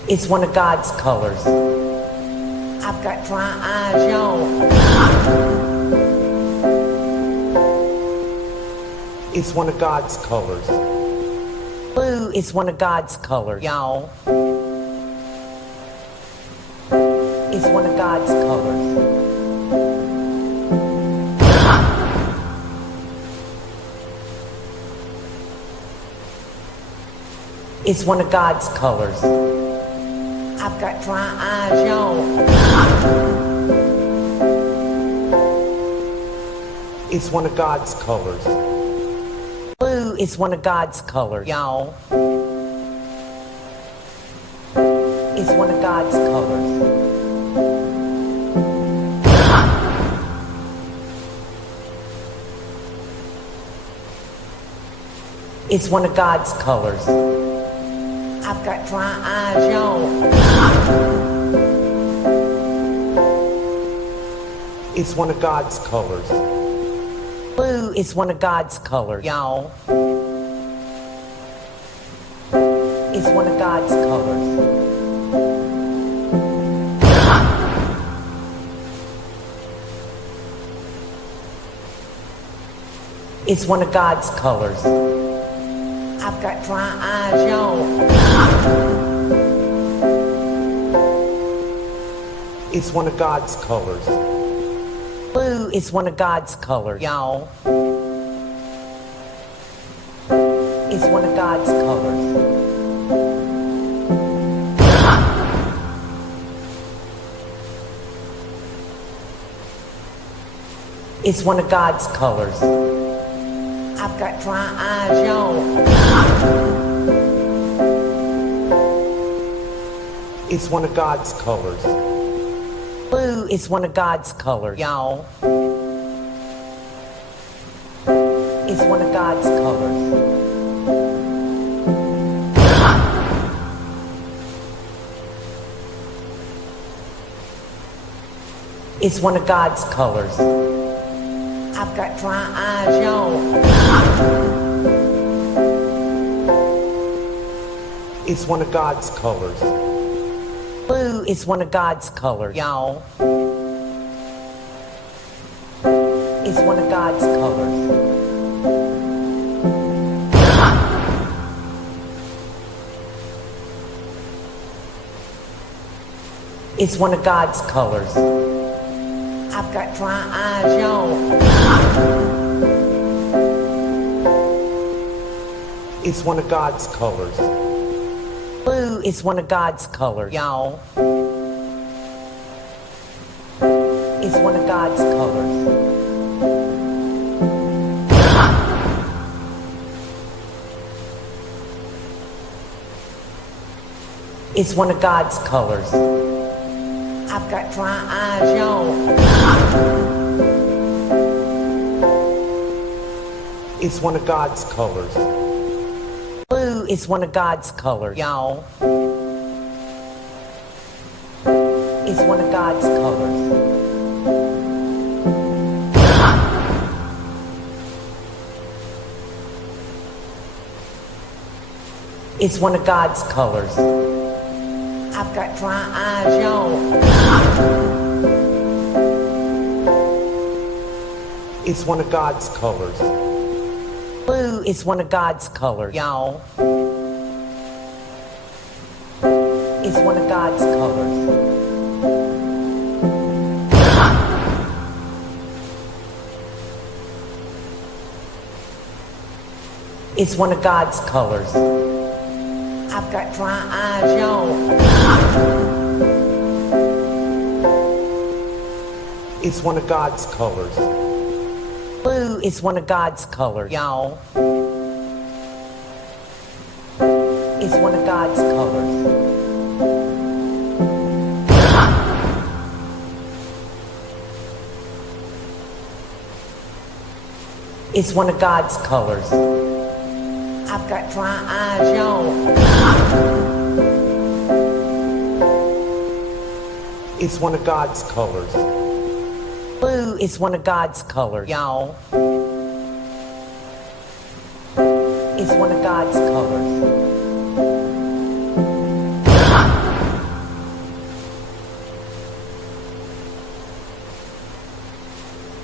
It's one of God's colors. I've got dry eyes, y'all. It's one of God's colors. Blue is one of God's colors. Y'all. It's one of God's colors. It's one of God's colors. I've got dry eyes, y'all. It's one of God's colors. Blue is one of God's colors. Y'all. It's one of God's colors. It's one of God's colors. I've got dry eyes, y'all. It's one of God's colors. Blue is one of God's colors. Y'all. It's one of God's colors. It's one of God's colors. I've got dry eyes, y'all. It's one of God's colors. Blue is one of God's colors. Y'all. It's one of God's colors. It's one of God's colors. I've got dry eyes, y'all. It's one of God's colors. Blue is one of God's colors. Y'all. It's one of God's colors. It's one of God's colors. I've got dry eyes, y'all. It's one of God's colors. Blue is one of God's colors. Y'all. It's one of God's colors. It's one of God's colors. I've got dry eyes, y'all. It's one of God's colors. Blue is one of God's colors. Y'all. It's one of God's colors. It's one of God's colors. I've got dry eyes, y'all. It's one of God's colors. Blue is one of God's colors. Y'all. It's one of God's colors. It's one of God's colors. I've got dry eyes, y'all. It's one of God's colors. Blue is one of God's colors. Y'all. It's one of God's colors. It's one of God's colors. I've got dry eyes, y'all. It's one of God's colors. Blue is one of God's colors. Y'all. It's one of God's colors. It's one of God's colors. I've got dry eyes, y'all. It's one of God's colors. Blue is one of God's colors. Y'all. It's one of God's colors.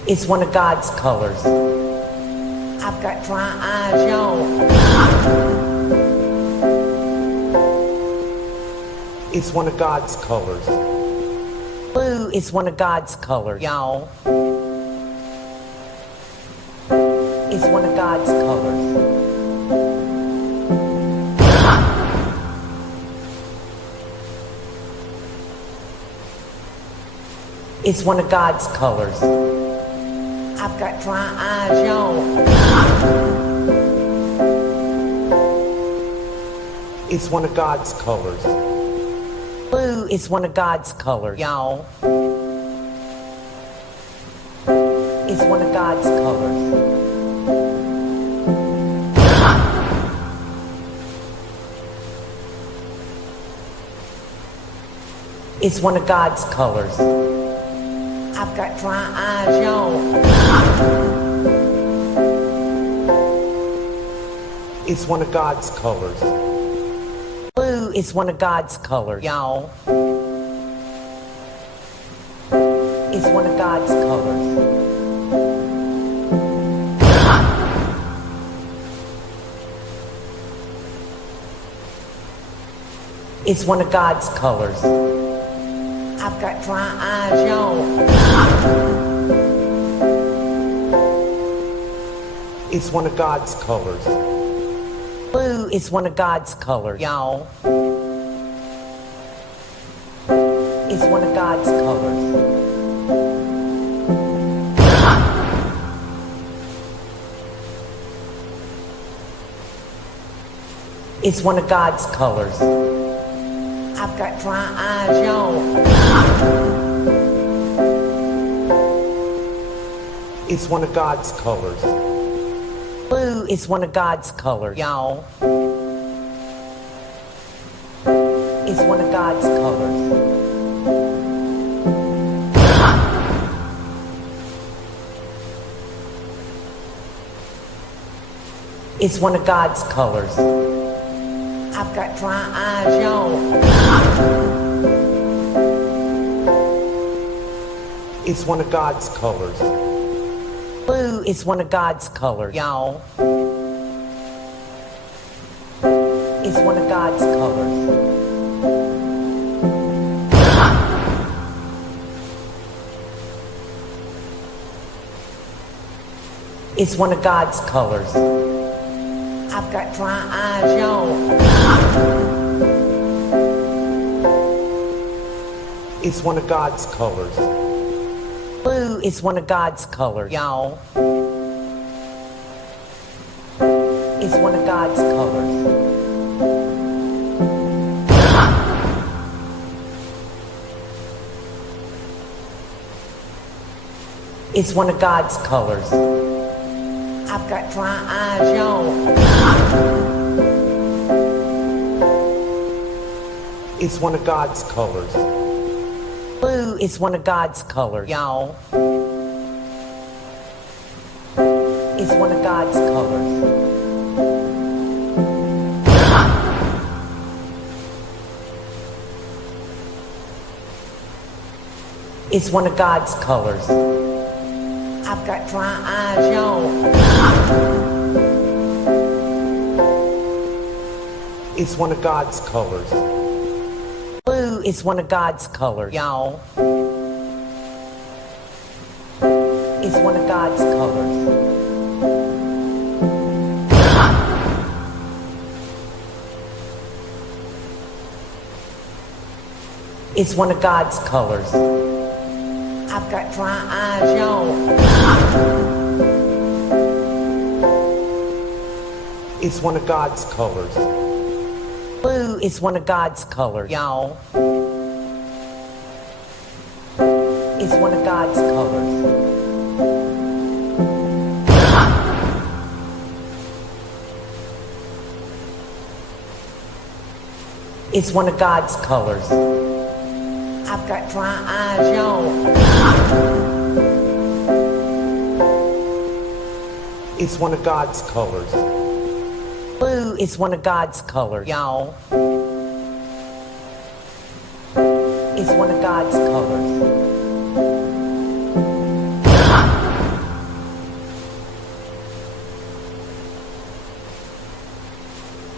It's one of God's colors. I've got dry eyes, y'all. It's one of God's colors. Blue is one of God's colors. Y'all. It's one of God's colors. It's one of God's colors. I've got dry eyes, y'all. It's one of God's colors. Blue is one of God's colors. Y'all. It's one of God's colors. It's one of God's colors. I've got dry eyes, y'all. It's one of God's colors. Blue is one of God's colors. Y'all. It's one of God's colors. It's one of God's colors. I've got dry eyes, y'all. It's one of God's colors. Blue is one of God's colors. Y'all. It's one of God's colors. It's one of God's colors. I've got dry eyes, y'all. It's one of God's colors. Blue is one of God's colors. Y'all. It's one of God's colors. It's one of God's colors. I've got dry eyes, y'all. It's one of God's colors. Blue is one of God's colors. Y'all. It's one of God's colors. It's one of God's colors. I've got dry eyes, y'all. It's one of God's colors. Blue is one of God's colors. Y'all. It's one of God's colors. It's one of God's colors. I've got dry eyes, y'all. It's one of God's colors. Blue is one of God's colors. Y'all. It's one of God's colors. It's one of God's colors. I've got dry eyes, y'all. It's one of God's colors. Blue is one of God's colors. Y'all. It's one of God's colors. It's one of God's colors. I've got dry eyes, y'all. It's one of God's colors. Blue is one of God's colors. Y'all. It's one of God's colors. It's one of God's colors. I've got dry eyes, y'all. It's one of God's colors. Blue is one of God's colors. Y'all. It's one of God's colors.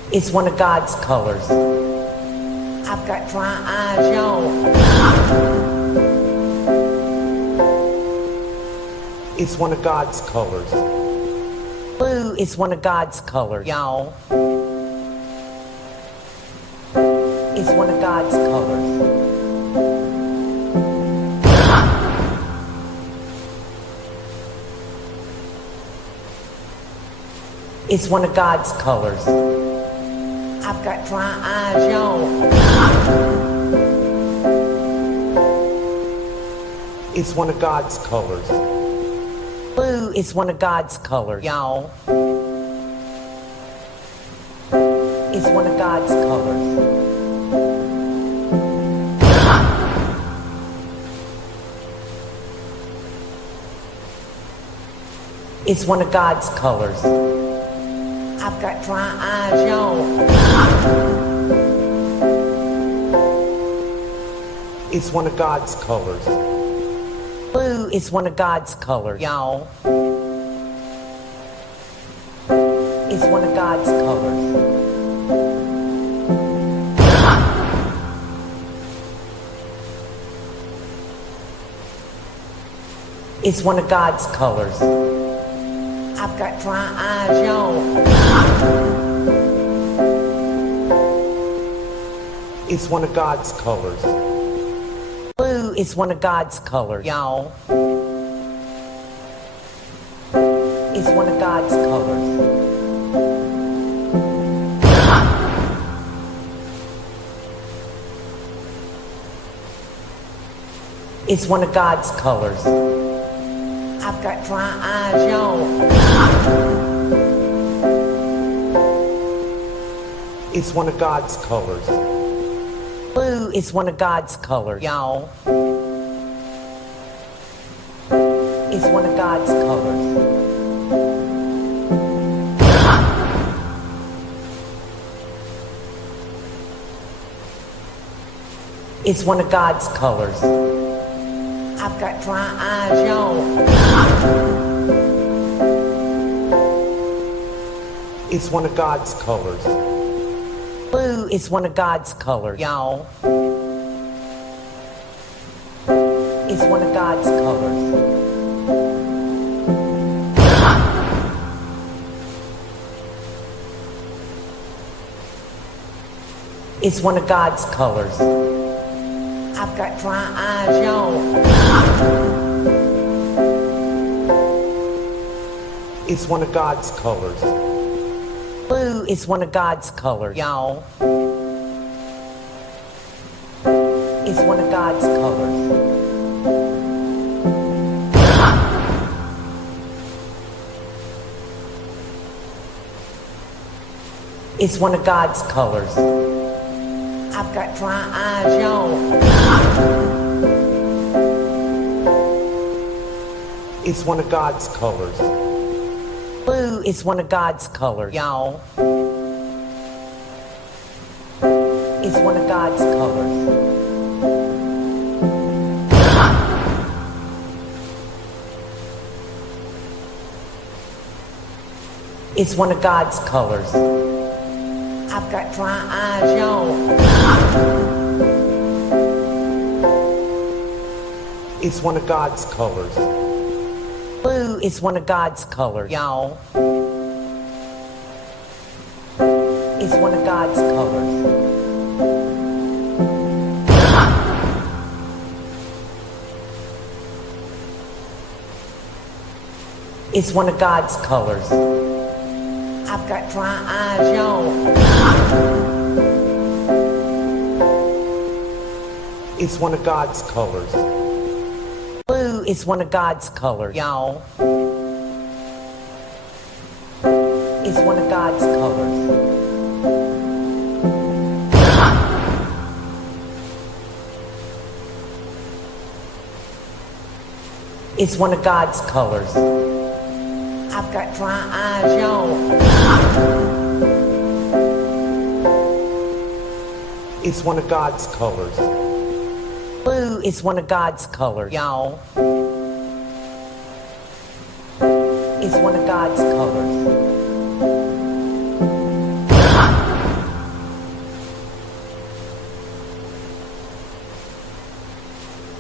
It's one of God's colors. I've got dry eyes, y'all. It's one of God's colors. Blue is one of God's colors. Y'all. It's one of God's colors. It's one of God's colors. I've got dry eyes, y'all. It's one of God's colors. Blue is one of God's colors. Y'all. It's one of God's colors. It's one of God's colors. I've got dry eyes, y'all. It's one of God's colors. Blue is one of God's colors. Y'all. It's one of God's colors. It's one of God's colors. I've got dry eyes, y'all. It's one of God's colors. Blue is one of God's colors. Y'all. It's one of God's colors. It's one of God's colors. I've got dry eyes, y'all. It's one of God's colors. Blue is one of God's colors. Y'all. It's one of God's colors. It's one of God's colors. I've got dry eyes, y'all. It's one of God's colors. Blue is one of God's colors. Y'all. It's one of God's colors. It's one of God's colors. I've got dry eyes, y'all. It's one of God's colors. Blue is one of God's colors. Y'all. It's one of God's colors. It's one of God's colors. I've got dry eyes, y'all. It's one of God's colors. Blue is one of God's colors. Y'all. It's one of God's colors. It's one of God's colors. I've got dry eyes, y'all. It's one of God's colors. Blue is one of God's colors. Y'all. It's one of God's colors. It's one of God's colors. I've got dry eyes, y'all. It's one of God's colors. Blue is one of God's colors. Y'all. It's one of God's colors. It's one of God's colors. I've got dry eyes, y'all. It's one of God's colors. Blue is one of God's colors. Y'all. It's one of God's colors.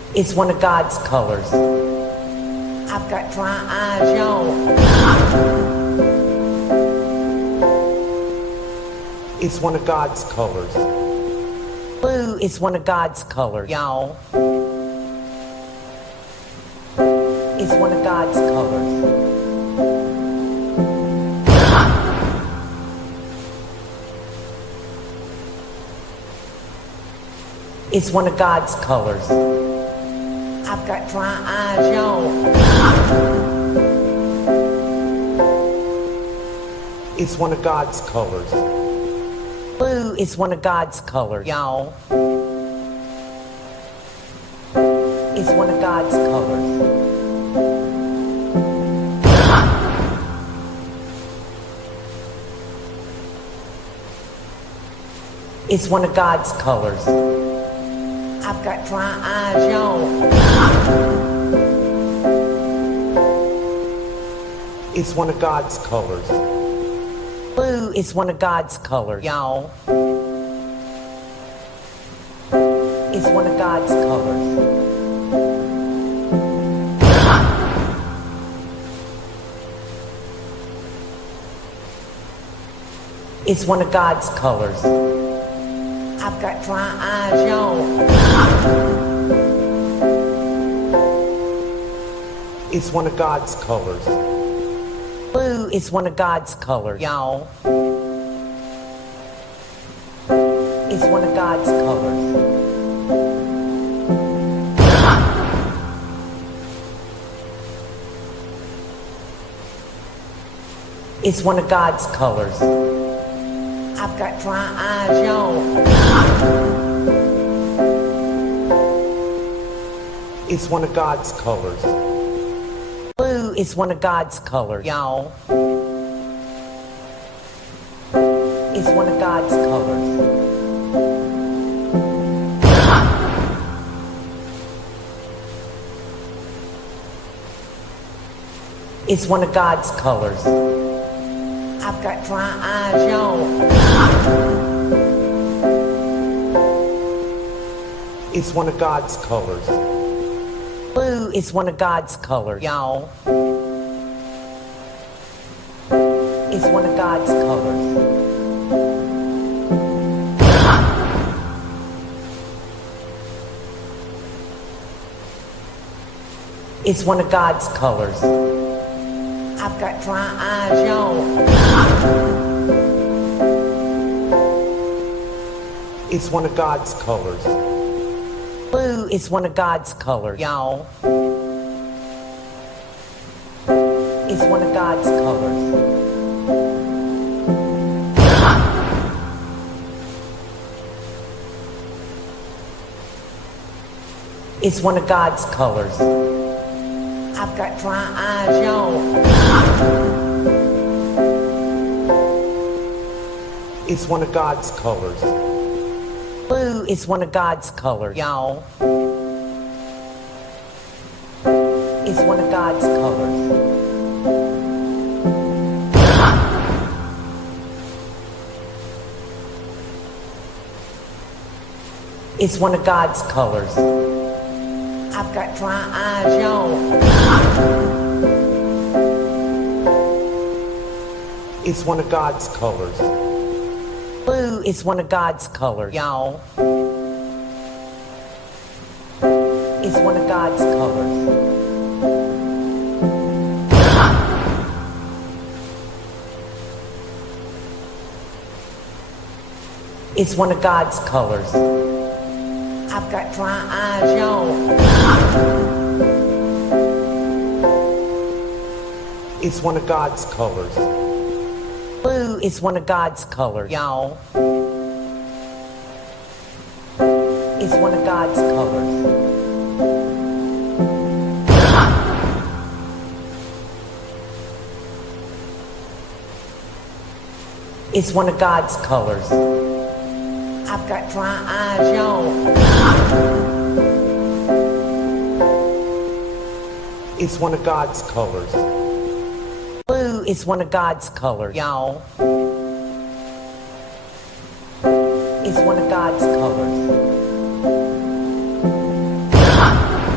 It's one of God's colors. I've got dry eyes, y'all. It's one of God's colors. Blue is one of God's colors. Y'all. It's one of God's colors. It's one of God's colors. I've got dry eyes, y'all. It's one of God's colors. Blue is one of God's colors. Y'all. It's one of God's colors. It's one of God's colors. I've got dry eyes, y'all. It's one of God's colors. Blue is one of God's colors. Y'all. It's one of God's colors. It's one of God's colors. I've got dry eyes, y'all. It's one of God's colors. Blue is one of God's colors. Y'all. It's one of God's colors. It's one of God's colors. I've got dry eyes, y'all. It's one of God's colors. Blue is one of God's colors. Y'all. It's one of God's colors. It's one of God's colors. I've got dry eyes, y'all. It's one of God's colors. Blue is one of God's colors. Y'all. It's one of God's colors. It's one of God's colors. I've got dry eyes, y'all. It's one of God's colors. Blue is one of God's colors. Y'all. It's one of God's colors. It's one of God's colors. I've got dry eyes, y'all. It's one of God's colors. Blue is one of God's colors. Y'all. It's one of God's colors. It's one of God's colors. I've got dry eyes, y'all. It's one of God's colors. Blue is one of God's colors. Y'all. It's one of God's colors. It's one of God's colors. I've got dry eyes, y'all. It's one of God's colors. Blue is one of God's colors. Y'all. It's one of God's colors. It's one of God's colors. I've got dry eyes, y'all. It's one of God's colors. Blue is one of God's colors. Y'all. It's one of God's colors.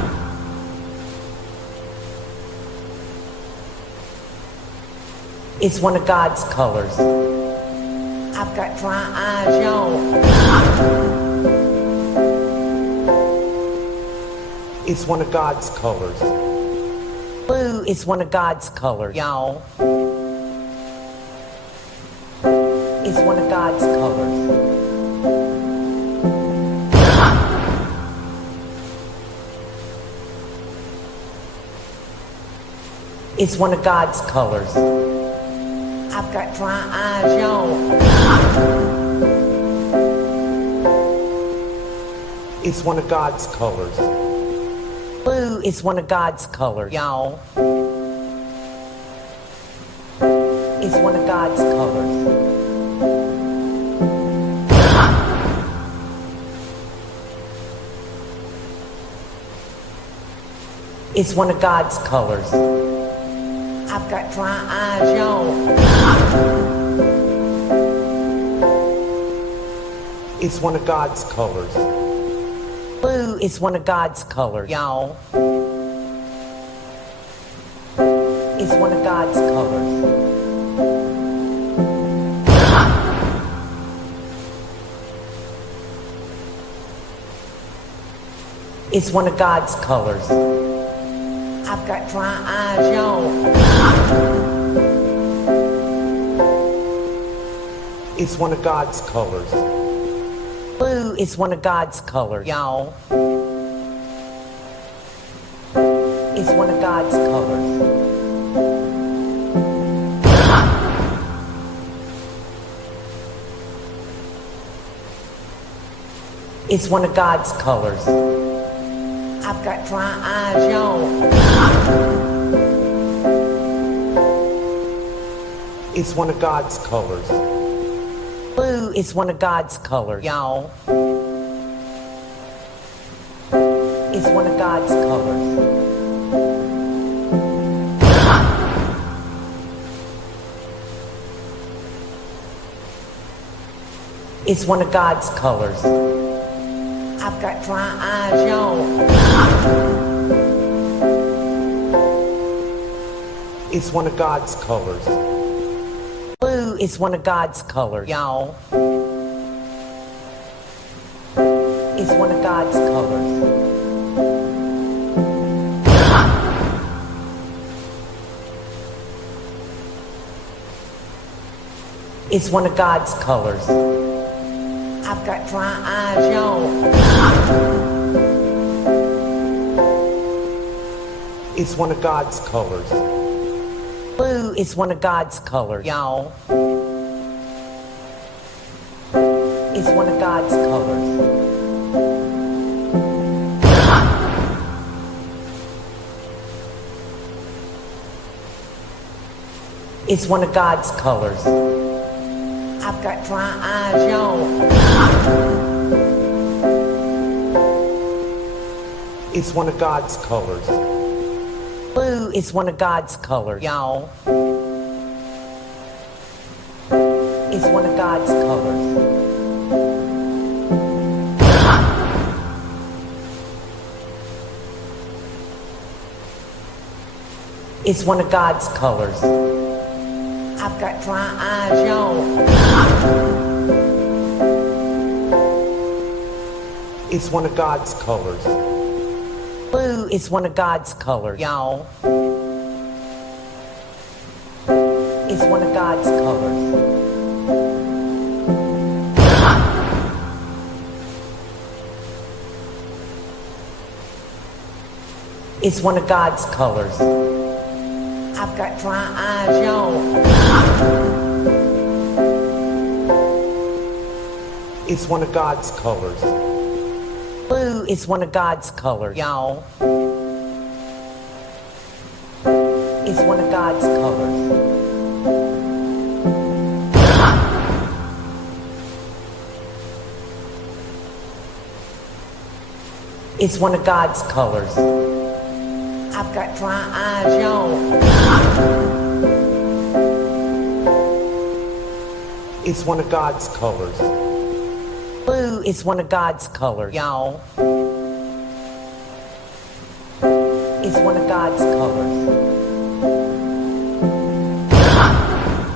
It's one of God's colors. I've got dry eyes, y'all. It's one of God's colors. Blue is one of God's colors. Y'all. It's one of God's colors. It's one of God's colors. I've got dry eyes, y'all. It's one of God's colors. Blue is one of God's colors. Y'all. It's one of God's colors. It's one of God's colors. I've got dry eyes, y'all. It's one of God's colors. Blue is one of God's colors. Y'all. It's one of God's colors. It's one of God's colors. I've got dry eyes, y'all. It's one of God's colors. Blue is one of God's colors. Y'all. It's one of God's colors. It's one of God's colors. I've got dry eyes, y'all. It's one of God's colors. Blue is one of God's colors. Y'all. It's one of God's colors. It's one of God's colors. I've got dry eyes, y'all. It's one of God's colors. Blue is one of God's colors. Y'all. It's one of God's colors. It's one of God's colors. I've got dry eyes, y'all. It's one of God's colors. Blue is one of God's colors. Y'all. It's one of God's colors. It's one of God's colors. I've got dry eyes, y'all. It's one of God's colors. Blue is one of God's colors. Y'all. It's one of God's colors. It's one of God's colors. I've got dry eyes, y'all. It's one of God's colors. Blue is one of God's colors. Y'all. It's one of God's colors. It's one of God's colors. I've got dry eyes, y'all. It's one of God's colors. Blue is one of God's colors. Y'all. It's one of God's colors. It's one of God's colors. I've got dry eyes, y'all. It's one of God's colors. Blue is one of God's colors. Y'all. It's one of God's colors.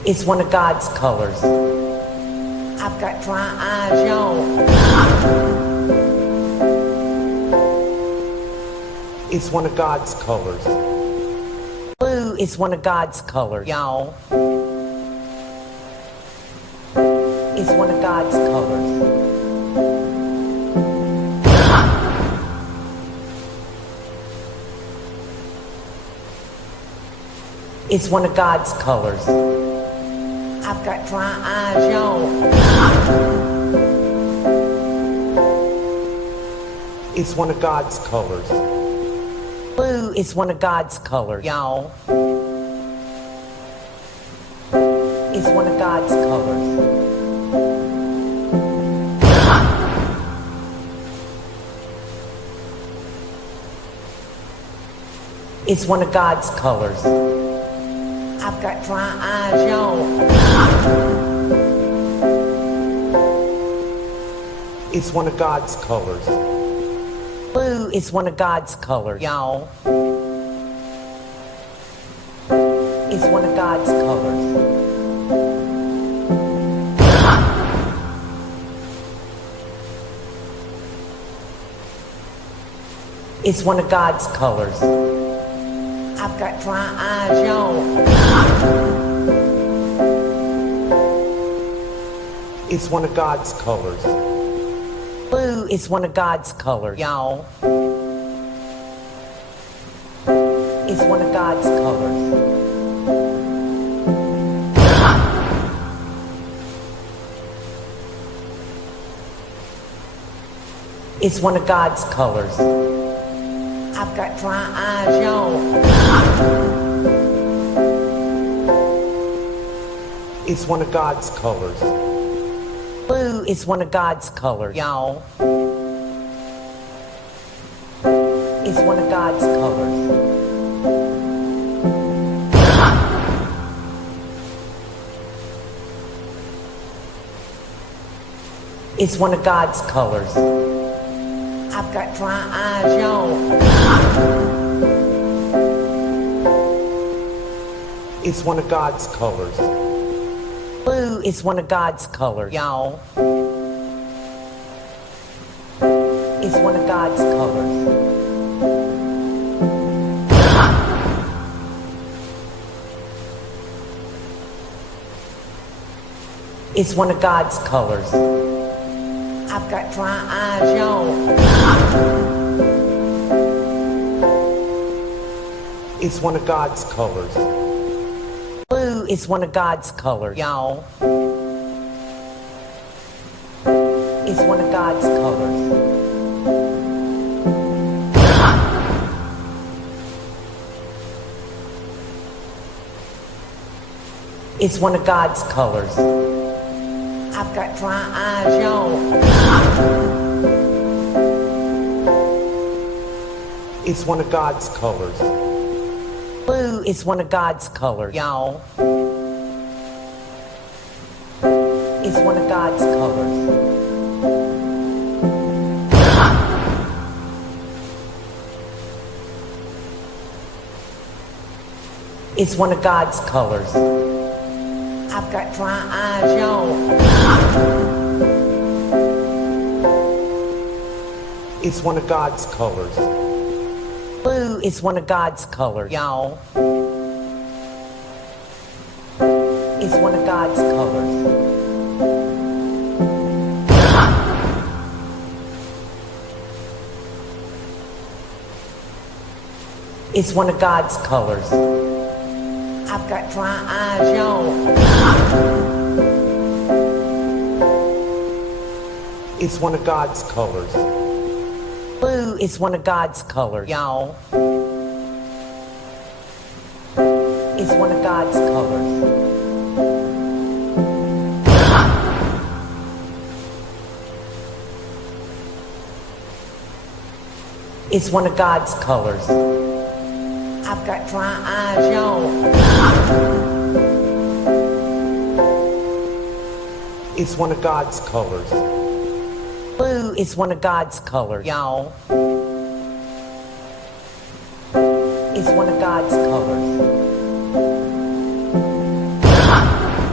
It's one of God's colors. I've got dry eyes, y'all. It's one of God's colors. Blue is one of God's colors. Y'all. It's one of God's colors. It's one of God's colors. I've got dry eyes, y'all. It's one of God's colors. Blue is one of God's colors. Y'all. It's one of God's colors. It's one of God's colors. I've got dry eyes, y'all. It's one of God's colors. Blue is one of God's colors. Y'all. It's one of God's colors. It's one of God's colors. I've got dry eyes, y'all. It's one of God's colors. Blue is one of God's colors. Y'all. It's one of God's colors. It's one of God's colors. I've got dry eyes, y'all. It's one of God's colors. Blue is one of God's colors. Y'all. It's one of God's colors. It's one of God's colors. I've got dry eyes, y'all. It's one of God's colors. Blue is one of God's colors. Y'all. It's one of God's colors. It's one of God's colors. I've got dry eyes, y'all. It's one of God's colors. Blue is one of God's colors. Y'all. It's one of God's colors. It's one of God's colors. I've got dry eyes, y'all. It's one of God's colors. Blue is one of God's colors. Y'all. It's one of God's colors. It's one of God's colors. I've got dry eyes, y'all. It's one of God's colors. Blue is one of God's colors. Y'all. It's one of God's colors. It's one of God's colors. I've got dry eyes, y'all. It's one of God's colors. Blue is one of God's colors. Y'all. It's one of God's colors. It's one of God's colors. I've got dry eyes, y'all. It's one of God's colors. Blue is one of God's colors. Y'all. It's one of God's colors.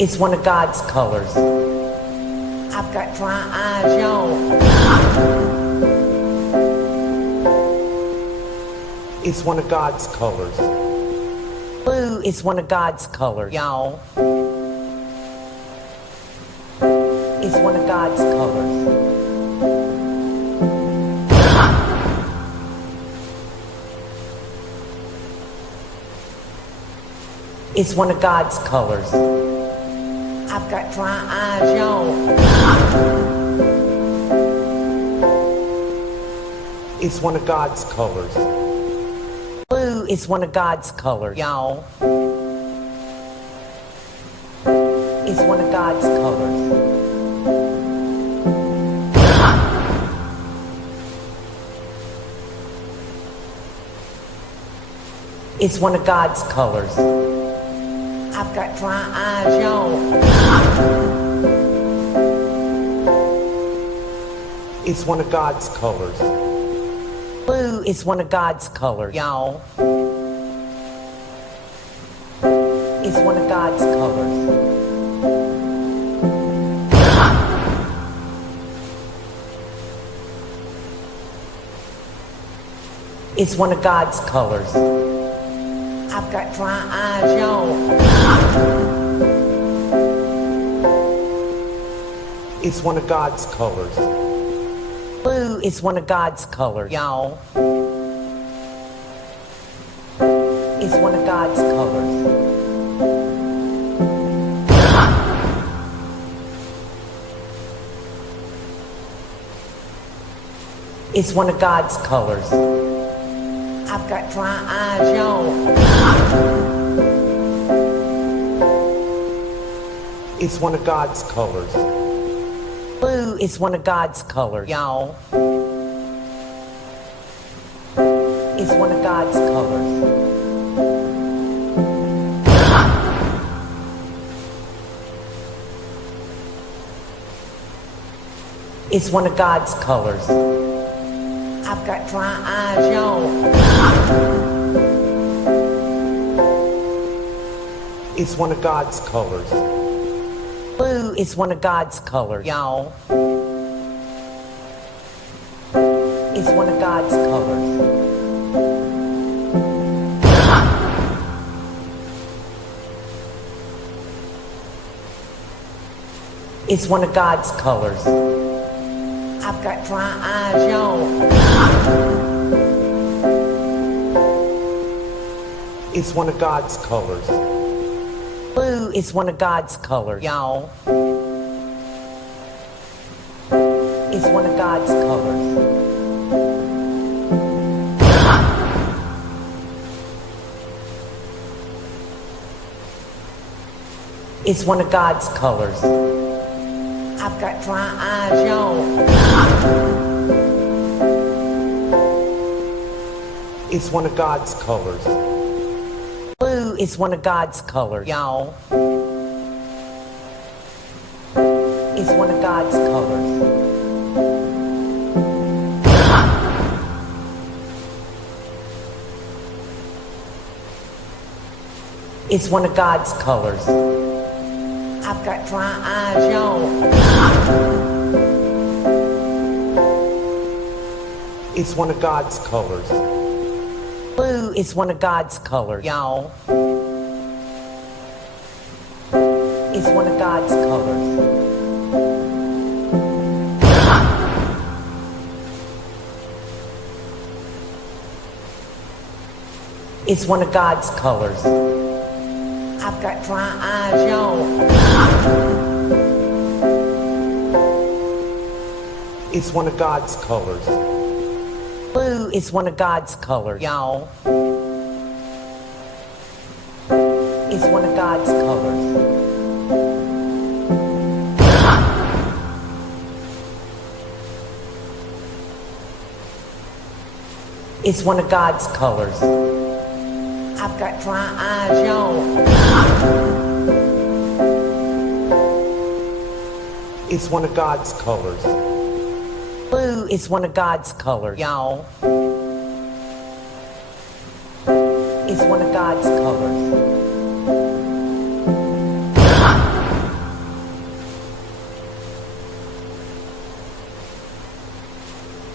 It's one of God's colors. I've got dry eyes, y'all. It's one of God's colors. Blue is one of God's colors. Y'all. It's one of God's colors. It's one of God's colors. I've got dry eyes, y'all. It's one of God's colors. Blue is one of God's colors. Y'all. It's one of God's colors. It's one of God's colors. I've got dry eyes, y'all. It's one of God's colors. Blue is one of God's colors. Y'all. It's one of God's colors. It's one of God's colors. I've got dry eyes, y'all. It's one of God's colors. Blue is one of God's colors. Y'all. It's one of God's colors. It's one of God's colors. I've got dry eyes, y'all. It's one of God's colors. Blue is one of God's colors. Y'all. It's one of God's colors. It's one of God's colors. I've got dry eyes, y'all. It's one of God's colors. Blue is one of God's colors. Y'all. It's one of God's colors. It's one of God's colors. I've got dry eyes, y'all. It's one of God's colors. Blue is one of God's colors. Y'all. It's one of God's colors. It's one of God's colors. I've got dry eyes, y'all. It's one of God's colors. Blue is one of God's colors. Y'all. It's one of God's colors. It's one of God's colors. I've got dry eyes, y'all. It's one of God's colors. Blue is one of God's colors. Y'all. It's one of God's colors. It's one of God's colors. I've got dry eyes, y'all. It's one of God's colors. Blue is one of God's colors. Y'all. It's one of God's colors. It's one of God's colors. I've got dry eyes, y'all. It's one of God's colors. Blue is one of God's colors. Y'all. It's one of God's colors.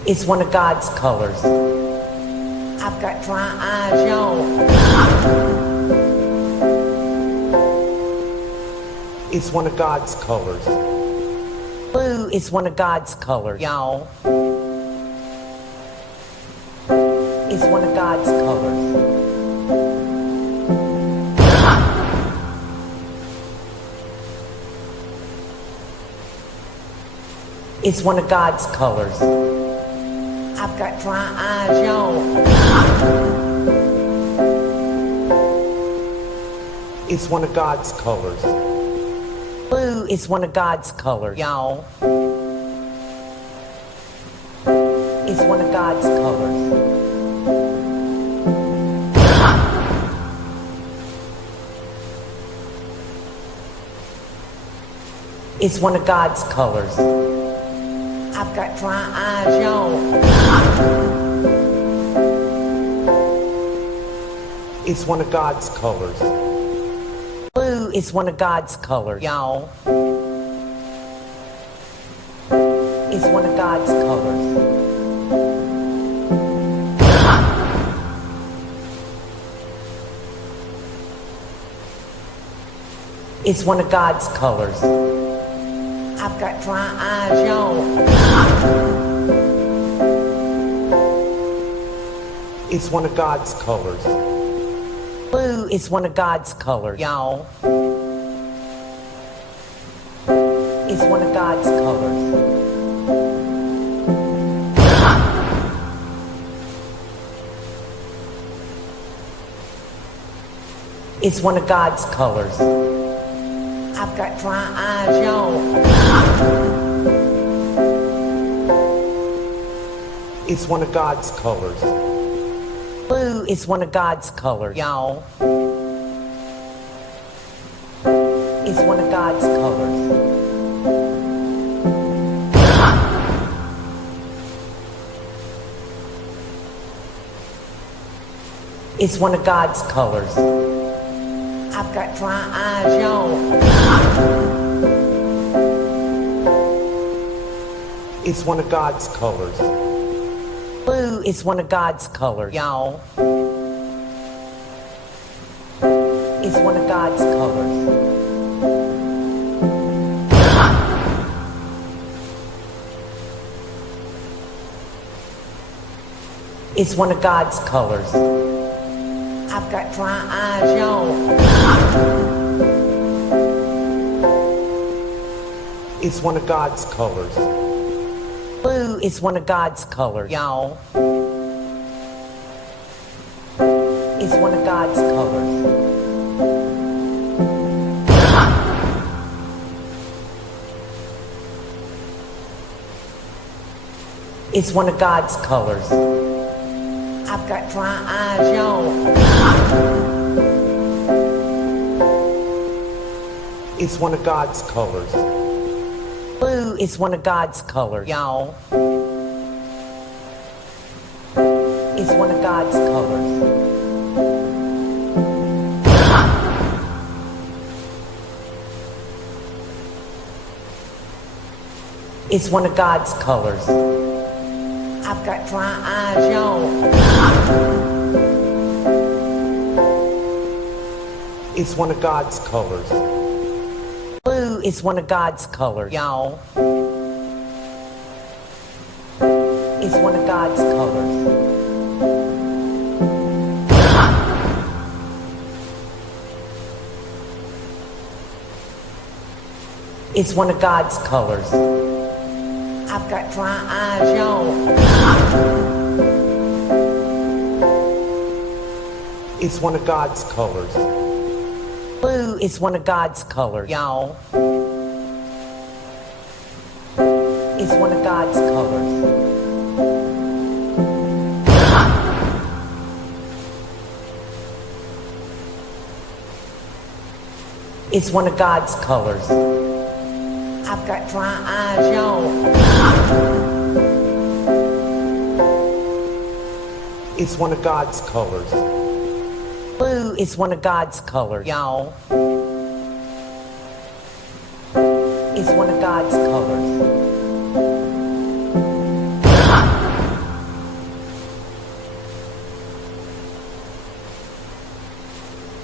It's one of God's colors. I've got dry eyes, y'all. It's one of God's colors. Blue is one of God's colors. Y'all. It's one of God's colors. It's one of God's colors. I've got dry eyes, y'all. It's one of God's colors. Blue is one of God's colors. Y'all. It's one of God's colors. It's one of God's colors. I've got dry eyes, y'all. It's one of God's colors. Blue is one of God's colors. Y'all. It's one of God's colors. It's one of God's colors. I've got dry eyes, y'all. It's one of God's colors. Blue is one of God's colors. Y'all. It's one of God's colors. It's one of God's colors. I've got dry eyes, y'all. It's one of God's colors. Blue is one of God's colors. Y'all. It's one of God's colors. It's one of God's colors. I've got dry eyes, y'all. It's one of God's colors. Blue is one of God's colors. Y'all. It's one of God's colors. It's one of God's colors. I've got dry eyes, y'all. It's one of God's colors. Blue is one of God's colors. Y'all. It's one of God's colors. It's one of God's colors. I've got dry eyes, y'all. It's one of God's colors. Blue is one of God's colors. Y'all. It's one of God's colors. It's one of God's colors. I've got dry eyes, y'all. It's one of God's colors. Blue is one of God's colors. Y'all. It's one of God's colors. It's one of God's colors. I've got dry eyes, y'all. It's one of God's colors. Blue is one of God's colors. Y'all. It's one of God's colors. It's one of God's colors. I've got dry eyes, y'all. It's one of God's colors. Blue is one of God's colors. Y'all. It's one of God's colors.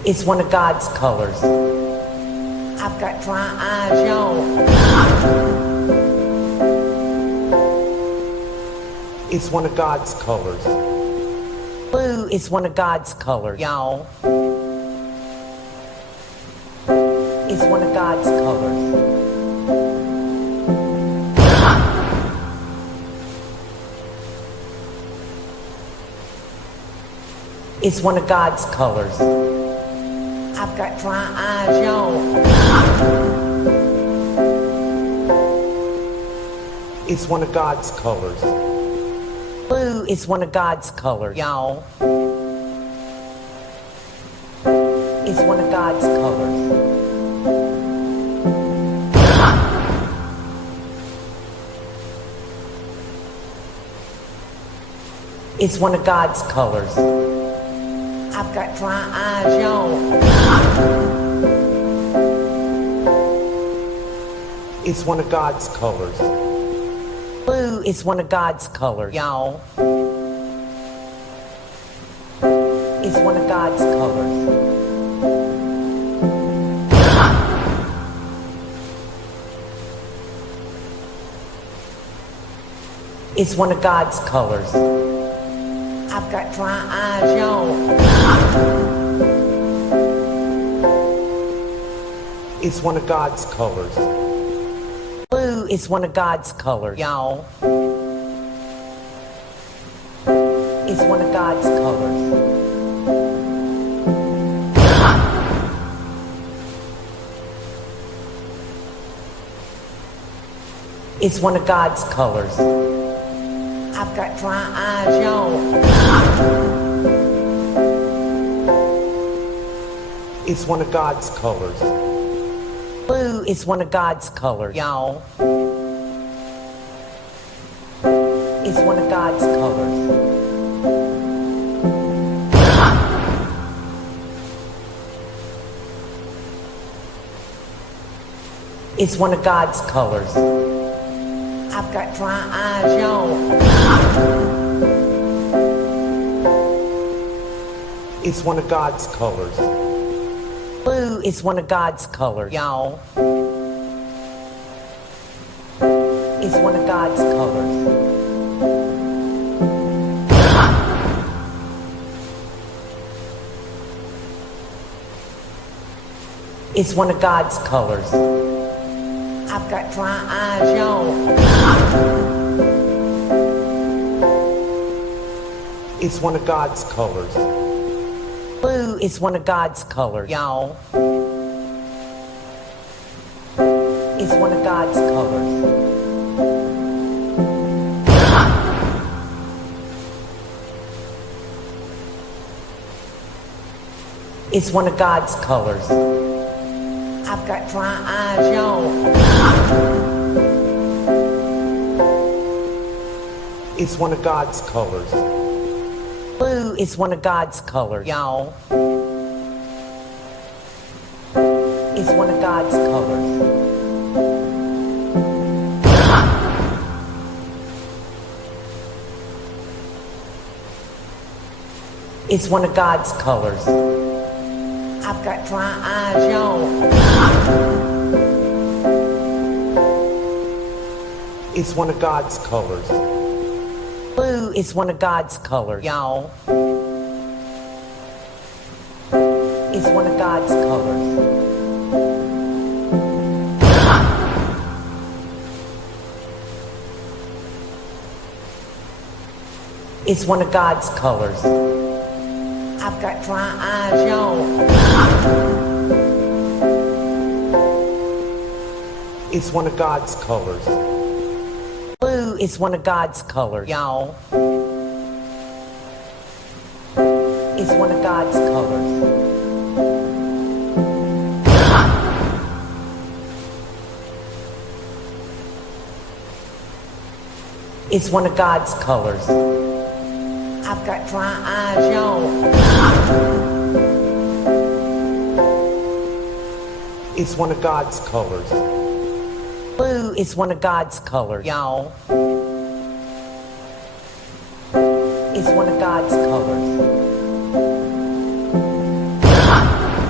It's one of God's colors. I've got dry eyes, y'all. It's one of God's colors. Blue is one of God's colors. Y'all. It's one of God's colors. It's one of God's colors. I've got dry eyes, y'all. It's one of God's colors. Blue is one of God's colors. Y'all. It's one of God's colors. It's one of God's colors. I've got dry eyes, y'all. It's one of God's colors. Blue is one of God's colors. Y'all. It's one of God's colors. It's one of God's colors. I've got dry eyes, y'all. It's one of God's colors. Blue is one of God's colors. Y'all. It's one of God's colors. It's one of God's colors. I've got dry eyes, y'all. It's one of God's colors. Blue is one of God's colors. Y'all. It's one of God's colors. It's one of God's colors. I've got dry eyes, y'all. It's one of God's colors. Blue is one of God's colors. Y'all. It's one of God's colors. It's one of God's colors. I've got dry eyes, y'all. It's one of God's colors. Blue is one of God's colors. Y'all. It's one of God's colors. It's one of God's colors. I've got dry eyes, y'all. It's one of God's colors. Blue is one of God's colors. Y'all. It's one of God's colors. It's one of God's colors. I've got dry eyes, y'all. It's one of God's colors. Blue is one of God's colors. Y'all. It's one of God's colors. It's one of God's colors. I've got dry eyes, y'all. It's one of God's colors. Blue is one of God's colors. Y'all. It's one of God's colors. It's one of God's colors. I've got dry eyes, y'all. It's one of God's colors. Blue is one of God's colors. Y'all. It's one of God's colors.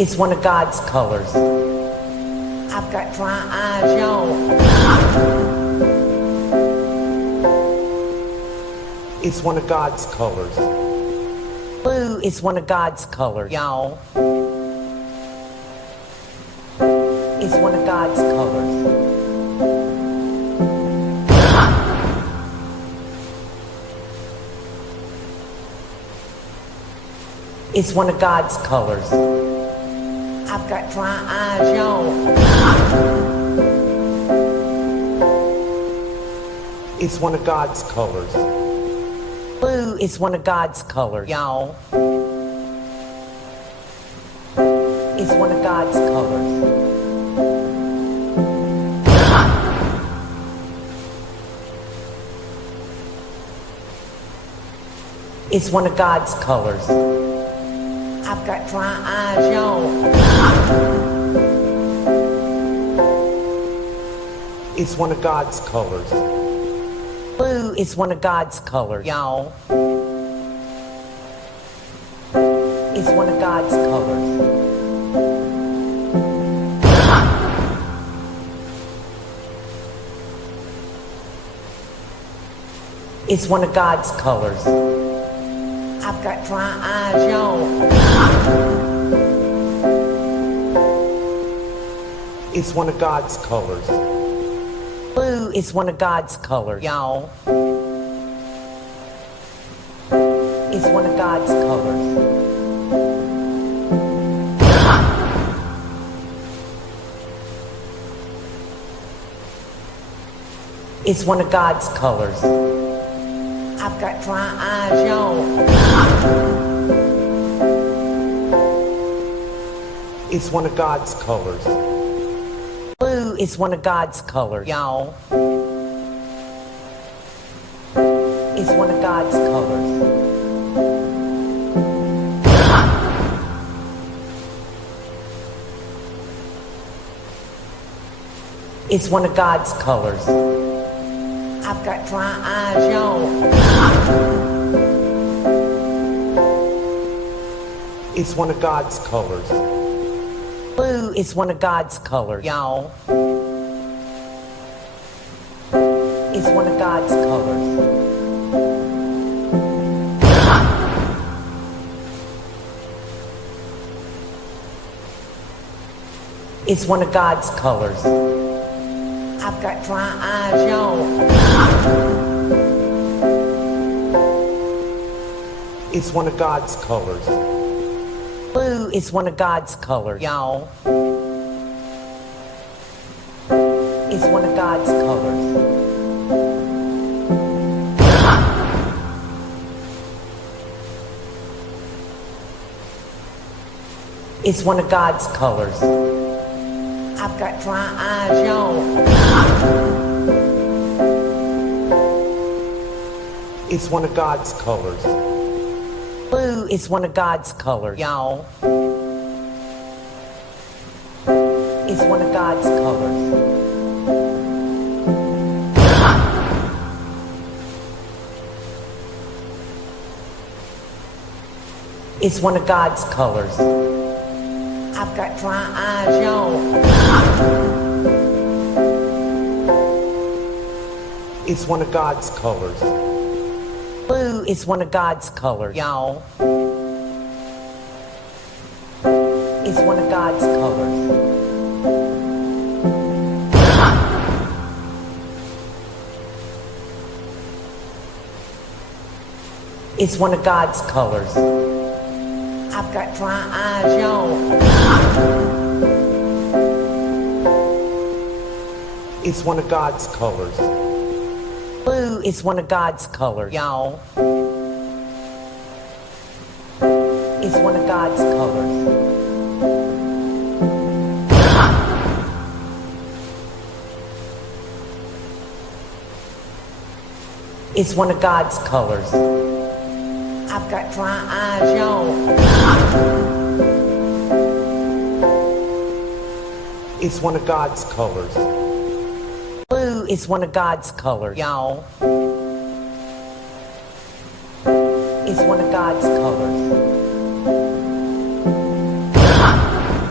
It's one of God's colors. I've got dry eyes, y'all. It's one of God's colors. Blue is one of God's colors. Y'all. It's one of God's colors. It's one of God's colors. I've got dry eyes, y'all. It's one of God's colors. Blue is one of God's colors. Y'all. It's one of God's colors. It's one of God's colors. I've got dry eyes, y'all. It's one of God's colors. Blue is one of God's colors. Y'all. It's one of God's colors. It's one of God's colors. I've got dry eyes, y'all. It's one of God's colors. Blue is one of God's colors. Y'all. It's one of God's colors. It's one of God's colors. I've got dry eyes, y'all. It's one of God's colors. Blue is one of God's colors. Y'all. It's one of God's colors. It's one of God's colors. I've got dry eyes, y'all. It's one of God's colors. Blue is one of God's colors. Y'all. It's one of God's colors. It's one of God's colors. I've got dry eyes, y'all. It's one of God's colors. Blue is one of God's colors. Y'all. It's one of God's colors. It's one of God's colors. I've got dry eyes, y'all. It's one of God's colors. Blue is one of God's colors. Y'all. It's one of God's colors. It's one of God's colors. I've got dry eyes, y'all. It's one of God's colors. Blue is one of God's colors. Y'all. It's one of God's colors. It's one of God's colors. I've got dry eyes, y'all. It's one of God's colors. Blue is one of God's colors. Y'all. It's one of God's colors. It's one of God's colors. I've got dry eyes, y'all. It's one of God's colors. Blue is one of God's colors. Y'all. It's one of God's colors.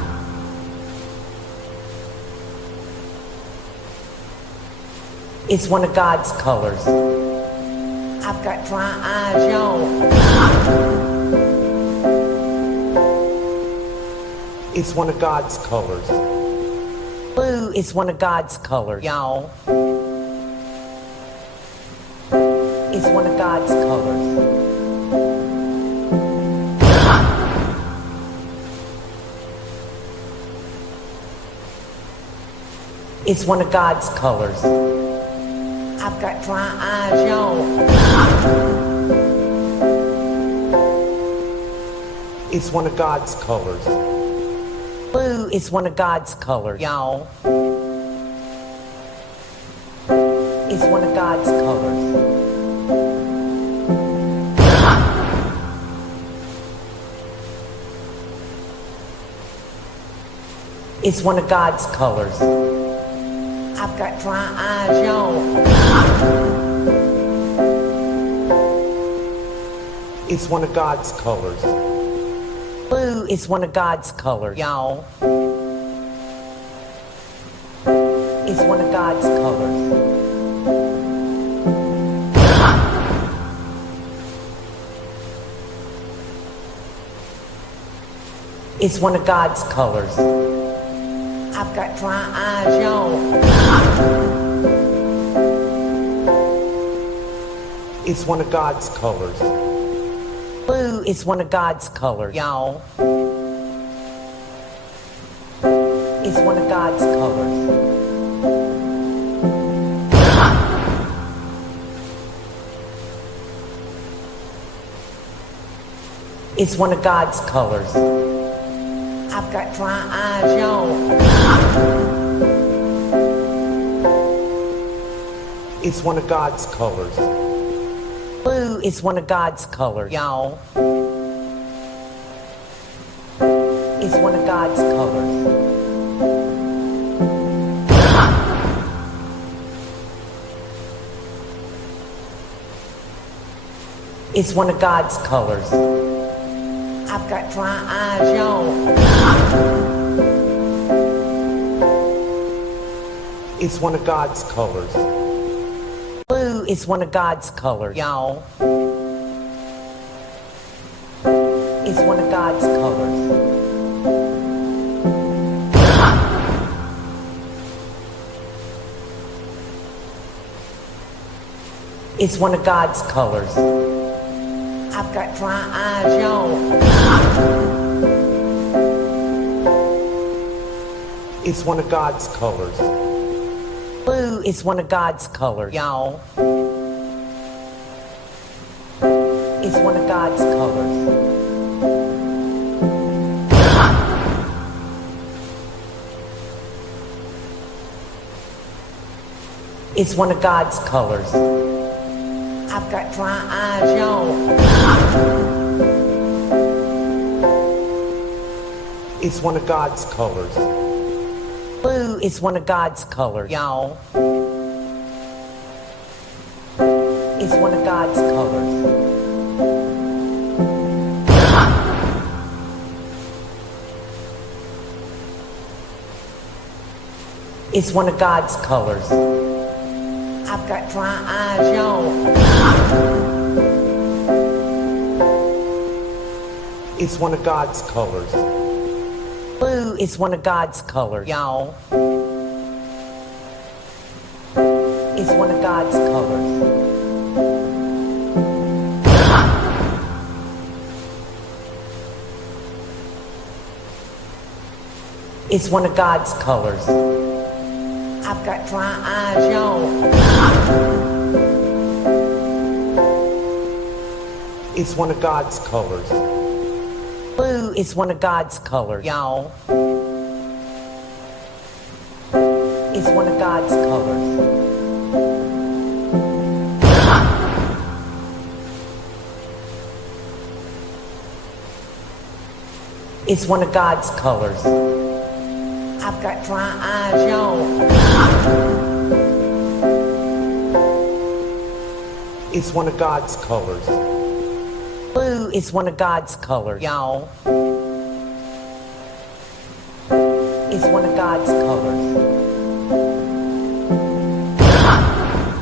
It's one of God's colors. I've got dry eyes, y'all. It's one of God's colors. Blue is one of God's colors. Y'all. It's one of God's colors. It's one of God's colors. I've got dry eyes, y'all. It's one of God's colors. Blue is one of God's colors. Y'all. It's one of God's colors. It's one of God's colors. I've got dry eyes, y'all. It's one of God's colors. Blue is one of God's colors. Y'all. It's one of God's colors. It's one of God's colors. I've got dry eyes, y'all. It's one of God's colors. Blue is one of God's colors. Y'all. It's one of God's colors. It's one of God's colors. I've got dry eyes, y'all. It's one of God's colors. Blue is one of God's colors. Y'all. It's one of God's colors. It's one of God's colors. I've got dry eyes, y'all. It's one of God's colors. Blue is one of God's colors. Y'all. It's one of God's colors. It's one of God's colors. I've got dry eyes, y'all. It's one of God's colors. Blue is one of God's colors. Y'all. It's one of God's colors. It's one of God's colors. I've got dry eyes, y'all. It's one of God's colors. Blue is one of God's colors. Y'all. It's one of God's colors. It's one of God's colors. I've got dry eyes, y'all. It's one of God's colors. Blue is one of God's colors. Y'all. It's one of God's colors. It's one of God's colors. I've got dry eyes, y'all. It's one of God's colors. Blue is one of God's colors. Y'all. It's one of God's colors. It's one of God's colors. I've got dry eyes, y'all. It's one of God's colors. Blue is one of God's colors. Y'all. It's one of God's colors.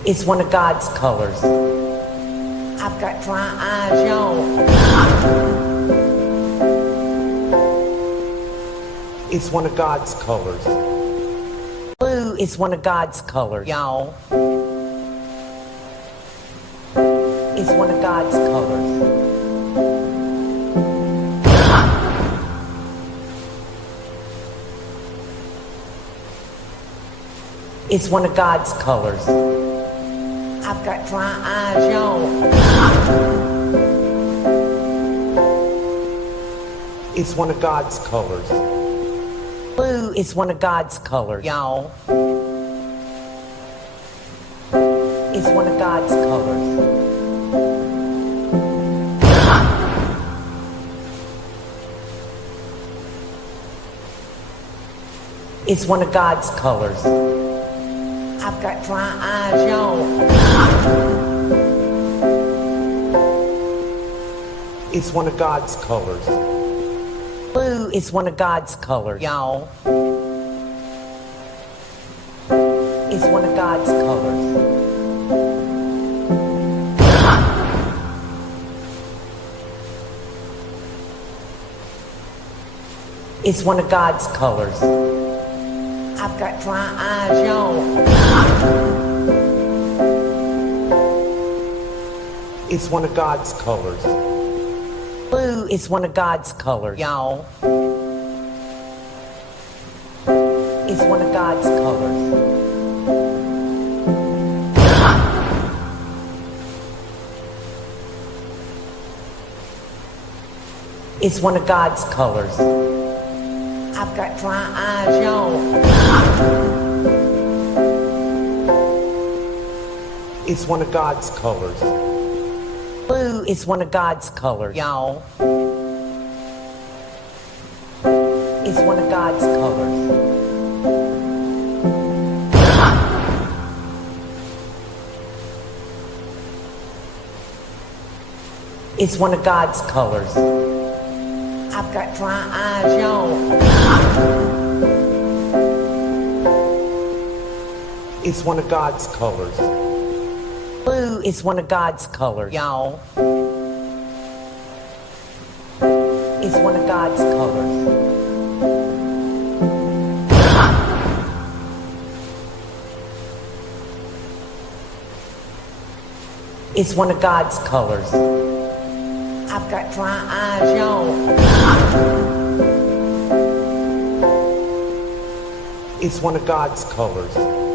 It's one of God's colors. I've got dry eyes, y'all. It's one of God's colors. Blue is one of God's colors. Y'all. It's one of God's colors. It's one of God's colors. I've got dry eyes, y'all. It's one of God's colors. Blue is one of God's colors. Y'all. It's one of God's colors. It's one of God's colors. I've got dry eyes, y'all. It's one of God's colors. Blue is one of God's colors. Y'all. It's one of God's colors. It's one of God's colors. I've got dry eyes, y'all. It's one of God's colors. Blue is one of God's colors. Y'all. It's one of God's colors. It's one of God's colors. I've got dry eyes, y'all. It's one of God's colors. Blue is one of God's colors. Y'all. It's one of God's colors. It's one of God's colors. I've got dry eyes, y'all. It's one of God's colors. Blue is one of God's colors. Y'all. It's one of God's colors. It's one of God's colors. I've got dry eyes, y'all. It's one of God's colors.